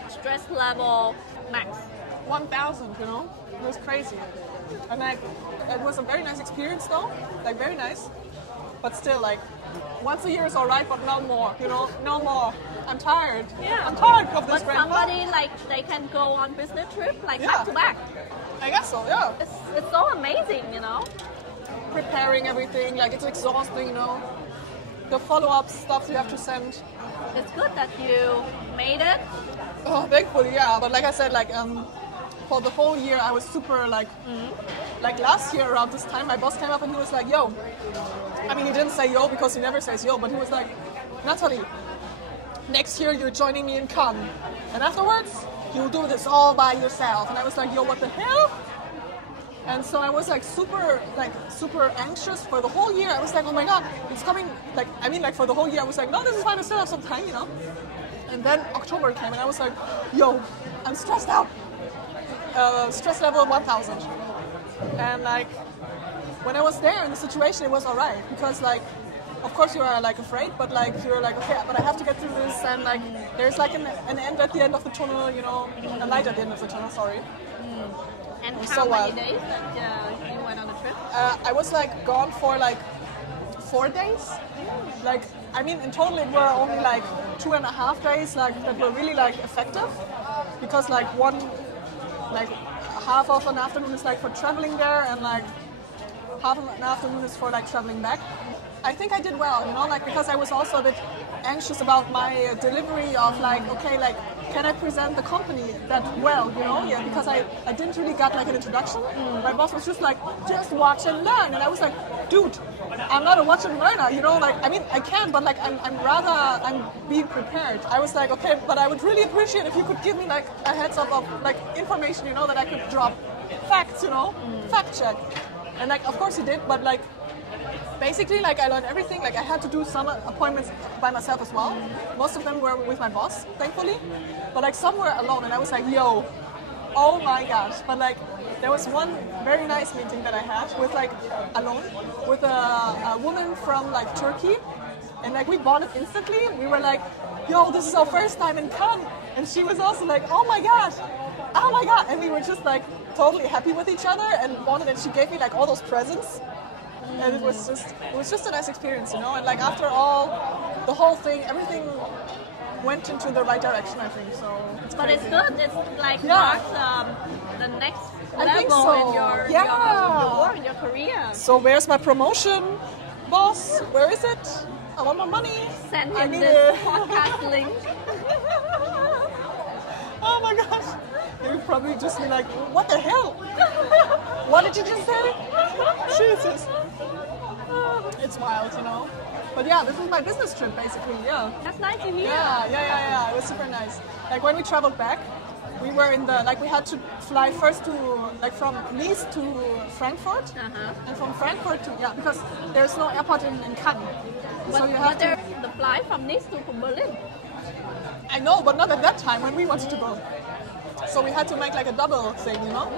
Stress level max. 1,000, you know? It was crazy. And like, it was a very nice experience though. Like, very nice. But still, like, once a year is alright, but no more, you know? No more. I'm tired. Yeah. I'm tired of this. But somebody, like, they can go on business trip, like, back to back. I guess so, yeah. It's so amazing, you know? Preparing everything, like, it's exhausting, you know? The follow-up stuff you have to send. It's good that you made it. Oh, thankfully, yeah. But like I said, like, for the whole year, I was super, like, like last year around this time, my boss came up and he was like, yo. I mean, he didn't say yo because he never says yo, but he was like, Natalie, next year you're joining me in Cannes. And afterwards, you'll do this all by yourself. And I was like, yo, what the hell? And so I was like super anxious for the whole year. I was like, oh my God, it's coming. Like, I mean, like for the whole year, I was like, no, this is fine. I still have some time, you know? And then October came and I was like, yo, I'm stressed out. Stress level 1,000. And like, when I was there in the situation, it was all right. Because like, of course you are like afraid, but like, you're like, okay, but I have to get through this. And like, there's like an end at the end of the tunnel, you know, a light at the end of the tunnel, sorry. And how many days that you went on the trip? I was like gone for like 4 days. Like, I mean, in total it were only like 2.5 days like that were really like effective, because like half of an afternoon is like for traveling there, and like half of an afternoon is for like traveling back. I think I did well, you know, like because I was also a bit anxious about my delivery of like, okay, like, can I present the company that well, you know? Yeah, because I didn't really got like an introduction. My boss was just like, just watch and learn. And I was like, dude, I'm not a watch and learner, you know? Like, I mean, I can, but like, I'm being prepared. I was like, okay, but I would really appreciate if you could give me like a heads up of like information, you know, that I could drop facts, you know, fact check. And like, of course he did, but like, basically, like, I learned everything. Like, I had to do some appointments by myself as well. Most of them were with my boss, thankfully. But like some were alone, and I was like, yo, oh my gosh. But like, there was one very nice meeting that I had with like alone with a woman from like Turkey, and like we bonded instantly. We were like, yo, this is our first time in Cannes, and she was also like, oh my god, and we were just like totally happy with each other and bonded. And she gave me like all those presents, and it was just a nice experience, you know. And like after all, the whole thing, everything went into the right direction, I think. So it's But crazy. it's good. It's like Yeah. marks the next I think level so. in your work, in your career. So where's my promotion, boss? Where is it? I want my money. Send I him need this it. podcast link. Oh my gosh. They would probably just be like, what the hell? What did you just say? Jesus. It's wild, you know. But yeah, this is my business trip basically, yeah. That's nice to hear. Yeah. It was super nice. Like when we traveled back, we were in the, like we had to fly first to, like from Nice to Frankfurt. And from Frankfurt to, because there's no airport in Cannes. So you have But there's the flight from Nice to Berlin. I know, but not at that time when we wanted to go. So we had to make like a double thing, you know?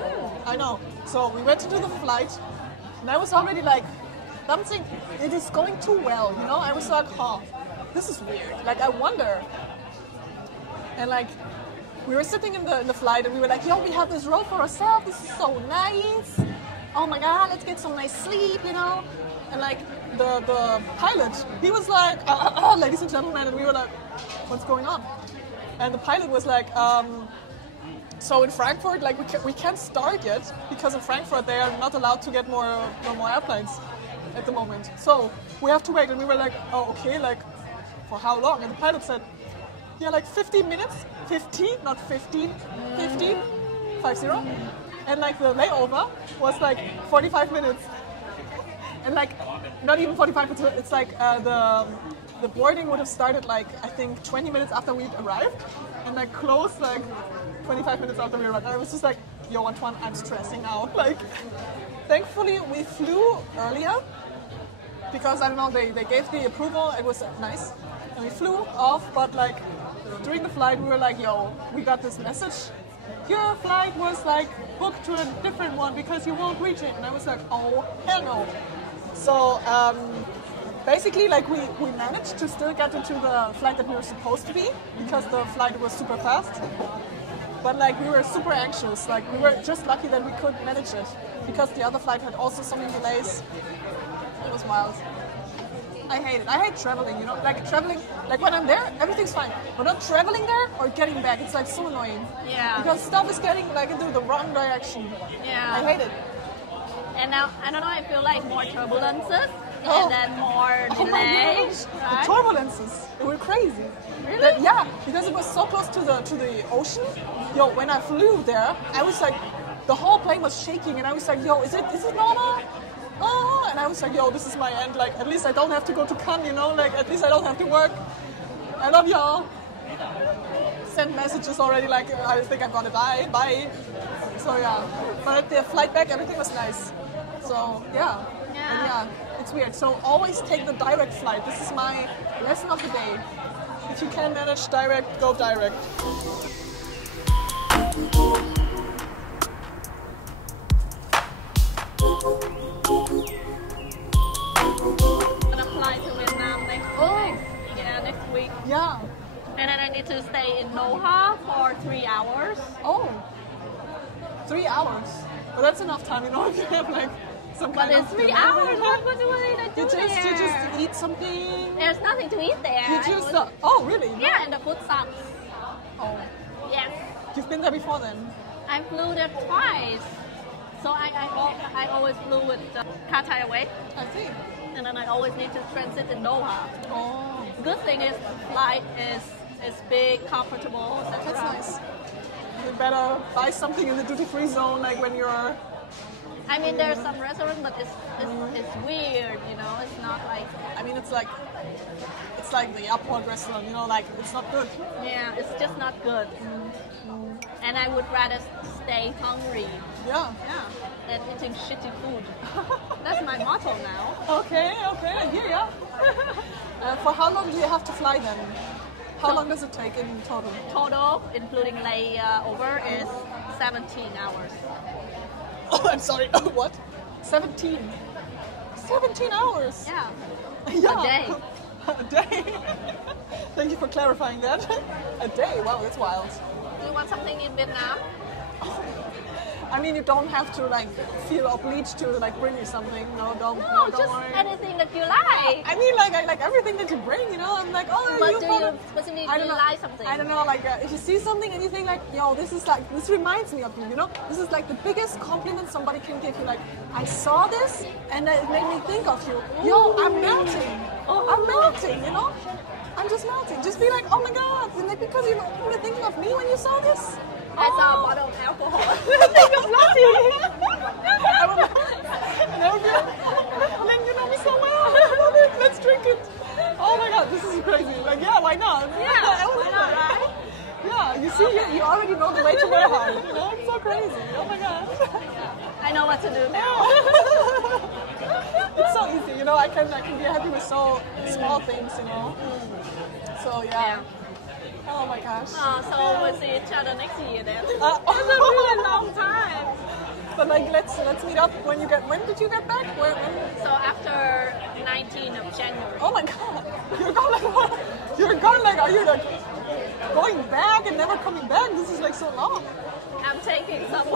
I know. So we went to do the flight, and I was already like, something, it is going too well, you know? I was like, this is weird. Like, I wonder. And like, we were sitting in the flight, and we were like, yo, we have this row for ourselves. This is so nice. Oh my God, let's get some nice sleep, you know? And like, the pilot, he was like, ladies and gentlemen, and we were like, what's going on? And the pilot was like, so in Frankfurt, like we can't start yet because in Frankfurt they are not allowed to get more airplanes at the moment. So we have to wait. And we were like, oh, okay, like for how long? And the pilot said, yeah, like 15 minutes, 15, not 15, 50. And like the layover was like 45 minutes. And like, not even 45, it's like the boarding would have started like, I think 20 minutes after we'd arrived, and like closed like 25 minutes after we arrived. And I was just like, yo, Antoine, I'm stressing out. Like, thankfully we flew earlier, because I don't know, they gave the approval, it was nice. And we flew off, but like, during the flight we were like, yo, we got this message. Your flight was like booked to a different one because you won't reach it. And I was like, oh, hell no. So basically, like we managed to still get into the flight that we were supposed to be because the flight was super fast. But like we were super anxious. Like we were just lucky that we could manage it because the other flight had also so many delays. It was wild. I hate it. I hate traveling, you know? Like traveling, like when I'm there, everything's fine. But not traveling there or getting back, it's like so annoying. Yeah. Because stuff is getting like into the wrong direction. Yeah. I hate it. And now, I don't know, I feel like more turbulences Oh. and then more Oh my delays. gosh, Right? the turbulences, they were crazy. Really? Yeah, because it was so close to the ocean. Yo, when I flew there, I was like, the whole plane was shaking, and I was like, yo, is it normal? Oh, and I was like, yo, this is my end. Like, at least I don't have to go to Cannes, you know? Like, at least I don't have to work. I love y'all. Sent messages already, like, I think I'm gonna die. Bye. So yeah, but the flight back, everything was nice. So yeah. Yeah. And yeah, it's weird. So always take the direct flight. This is my lesson of the day. If you can manage direct, go direct. I'm gonna fly to Vietnam next week. Yeah. And then I need to stay in Doha for 3 hours. Oh. 3 hours. Well, that's enough time, you know, if you have like some But kind it's of 3 hours. What do I need to do You just there? eat something. There's nothing to eat there. You just oh really? Yeah, and the food sucks. Oh. Yes. You've been there before then? I flew there twice. So I always flew with Qatar Airways. I see. And then I always need to transit in Doha. Oh. Good thing is flight is big, comfortable, etc. That's nice. You better buy something in the duty-free zone, like when you're. I mean, there's some restaurants, but it's weird, you know. It's not like. I mean, it's like the airport restaurant, you know, like it's not good. Yeah, it's just not good. And I would rather stay hungry. Yeah. Yeah. Than eating shitty food. That's my motto now. Okay, I hear ya. For how long do you have to fly then? How long does it take in total? Total, including layover, is 17 hours. Oh, I'm sorry. What? 17. 17 hours. Yeah. Yeah. A day. A day. Thank you for clarifying that. A day. Wow, that's wild. Do you want something in Vietnam? I mean, you don't have to like feel obliged to like bring me something. No, don't Just worry. anything that you like. I mean, like I like everything that you bring. You know, I'm like, oh, But you do brought you it. specifically I don't know. like something? I don't know. Like if you see something and you think like, yo, this reminds me of you. You know, this is like the biggest compliment somebody can give you. Like, I saw this and it made me think of you. Yo, I'm melting. I'm melting. You know, I'm just melting. Just be like, oh my god, and then because you were thinking of me when you saw this. I saw a bottle of alcohol. Think of Lotti. I will never be like, Lynn, you know me so well. I love it. Let's drink it. Oh my god, this is crazy. Like, yeah, why not? Yeah, why not, right? Yeah, you see, you already know the way to my heart. You know, it's so crazy. Oh my god. I know what to do now. It's so easy, you know. I can be happy with so small things, you know. So yeah. Oh my gosh. So we'll see each other next year then. It's Oh. a really long time. But like, let's meet up when you get. When did you get back? When? So after 19th of January. Oh my god. You're gone like what? You're gone like, are you like going back and never coming back? This is like so long. I'm taking some.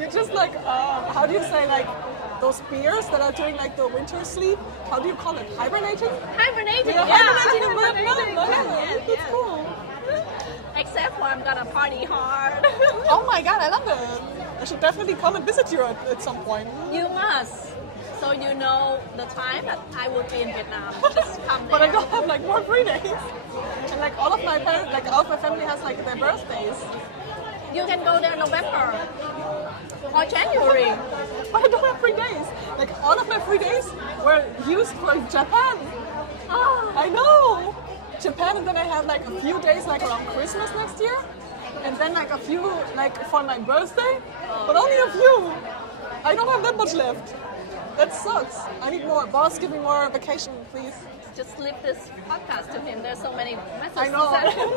You're just like, how do you say, like those bears that are doing like the winter sleep? How do you call it? Hibernating? Hibernating, Yeah, yeah. hibernating in Vietnam. Yeah, That's cool. Except for I'm gonna party hard. Oh my god, I love it. I should definitely come and visit you at some point. You must. So you know the time that I will be in Vietnam. Just come there. But I don't have like more free days. And like all of my parents, like all of my family has like their birthdays. You can go there November or January. But I don't have free days. Like all of my free days were used for Japan. Oh, I know. Japan, and then I have like a few days like around Christmas next year, and then like a few like for my birthday, but only a few. I don't have that much left. That sucks. I need more. Boss, give me more vacation, please. just slip this podcast to him. There's so many messages. I know. to send him.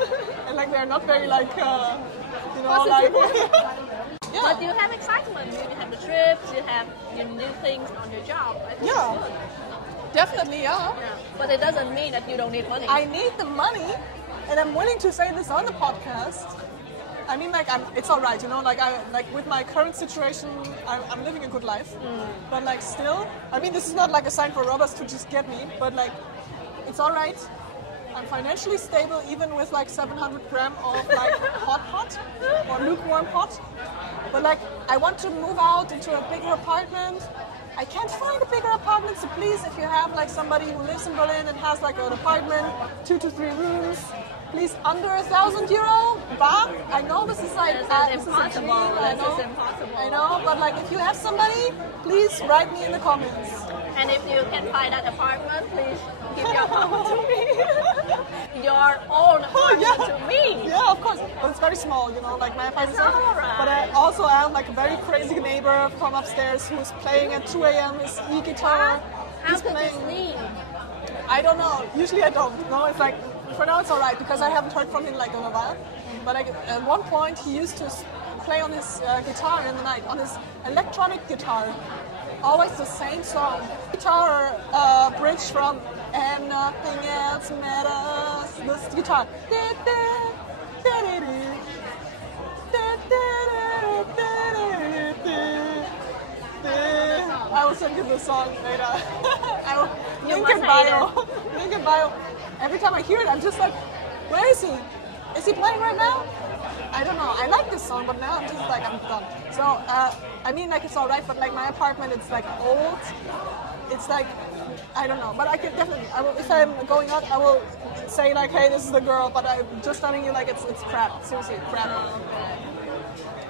And like they're not very like, you know, Positive. like. Yeah. But you have excitement. You have the trips. You have your new things on your job. I think Yeah. it's good. Definitely, yeah. Yeah. But it doesn't mean that you don't need money. I need the money, and I'm willing to say this on the podcast. I mean, like, it's all right, you know. Like with my current situation, I'm living a good life. But like, still, I mean, this is not like a sign for robbers to just get me. But like, it's all right. I'm financially stable, even with like 700 gram of like hot pot or lukewarm pot. But like, I want to move out into a bigger apartment. I can't find a bigger apartment, so please, if you have like somebody who lives in Berlin and has like an apartment, 2 to 3 rooms, please under €1,000. Bam! I know this is like This is this impossible. Is a dream, This is impossible. I know, but like if you have somebody, please write me in the comments. And if you can find that apartment, please give your apartment to me. Your own apartment to me. Yeah, of course. But it's very small, you know, like my apartment. It's all right. But I also am like a very crazy neighbor from upstairs who's playing at 2 a.m. his e-guitar. How He's could you playing. sleep? I don't know. Usually I don't. No, it's like, for now it's alright because I haven't heard from him like in a while. But like, at one point he used to play on his guitar in the night, on his electronic guitar. Always the same song. Guitar bridge from And Nothing Else Matters. This guitar. I will send you the song later. You Link must in hate bio. Link in bio. Every time I hear it, I'm just like, where is he? Is he playing right now? I don't know. I like this song, but now I'm just like, I'm done. So, I mean, like, it's alright, but like my apartment, it's like old. It's like, I don't know. But I can definitely, if I'm going out, I will say like, hey, this is the girl, but I'm just telling you like, it's crap. Seriously, crap.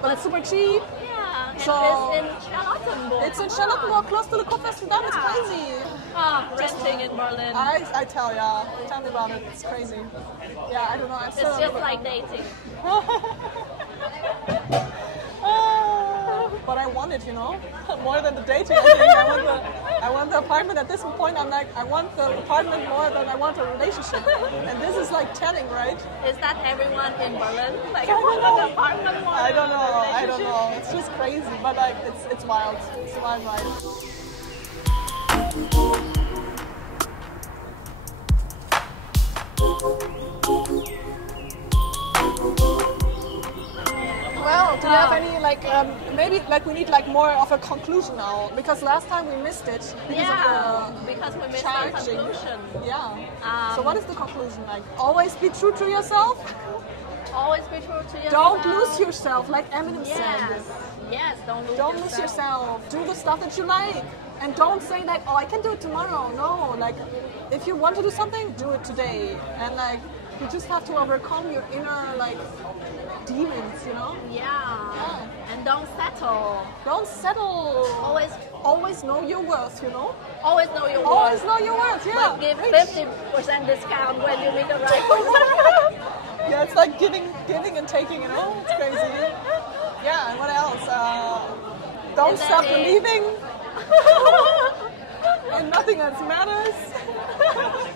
But it's super cheap. Yeah, and So- it's in Charlottenburg. It's in Charlottenburg, close to the Kupferstudam. It's Yeah. crazy. Renting in Berlin. I tell ya. Tell me about it. It's crazy. Yeah, I don't know. I'm It's still just like dating. but I want it, you know, more than the dating. I think I want the apartment. At this point, I'm like, I want the apartment more than I want a relationship. And this is like telling, right? Is that everyone in Berlin? Like, I don't know. apartment more I don't than know. a I don't know. relationship? It's just crazy, but like, it's wild. It's a wild ride. Well, do you have any like maybe like we need like more of a conclusion now, because last time we missed it Because we missed charging. our conclusion. Yeah. So what is the conclusion? Like always be true to yourself. Always be true to yourself. Don't lose yourself, like Eminem said. Yes. Yes, Don't lose yourself. Do the stuff that you like. And don't say like, oh, I can do it tomorrow. No, like if you want to do something, do it today. And like you just have to overcome your inner like demons, you know? Yeah. And don't settle. Don't settle. Always know your worth, you know? Always know your Always worth. know your worth, yeah. But give 50% discount when you meet the right person. Yeah, it's like giving and taking, you know? It's crazy. Yeah, and what else? Don't stop believing. And nothing else matters.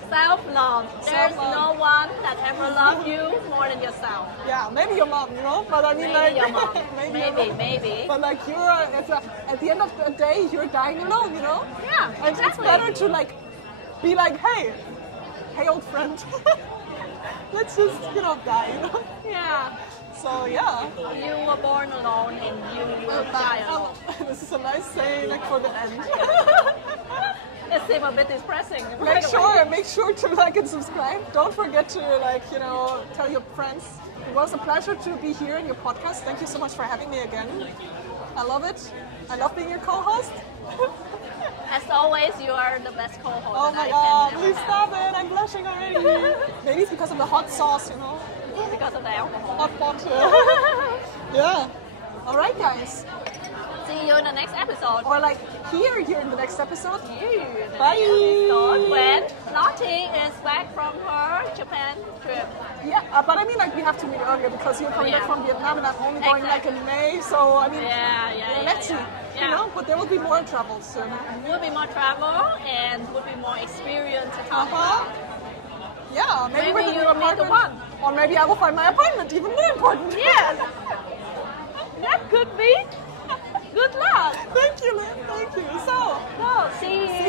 Self-love. There's no one that ever loved you more than yourself. Yeah, maybe your mom, you know? But I mean, Maybe like, your mom. maybe. Maybe. But like, at the end of the day, you're dying alone, you know? Yeah, And exactly. it's better to like be like, hey old friend, let's just, you know, die, you know? Yeah. So yeah. You were born alone and you will die alone. This is a nice saying, like, for the end. It seems a bit depressing. Make sure to like and subscribe. Don't forget to like, you know, tell your friends. It was a pleasure to be here in your podcast. Thank you so much for having me again. I love it. I love being your co-host. As always, you are the best co-host. Oh my god, please stop it. I'm blushing already. Maybe it's because of the hot sauce, you know? Because of the alcohol. Hot pot. Yeah. Alright, guys. See you in the next episode. Or like here in the next episode. Bye. Episode when Lotti is back from her Japan trip. Yeah, but I mean, like, we have to meet earlier because you're coming back from Vietnam and I'm only going like in May. So I mean, let's see. You know, but there will be more travels soon. Will be more travel and will be more experience to talk about. Yeah, maybe we're you will meet the one. Or maybe I will find my apartment, even more important. Yes. That could be. Good luck. Thank you, Lynn. Thank you. So see you.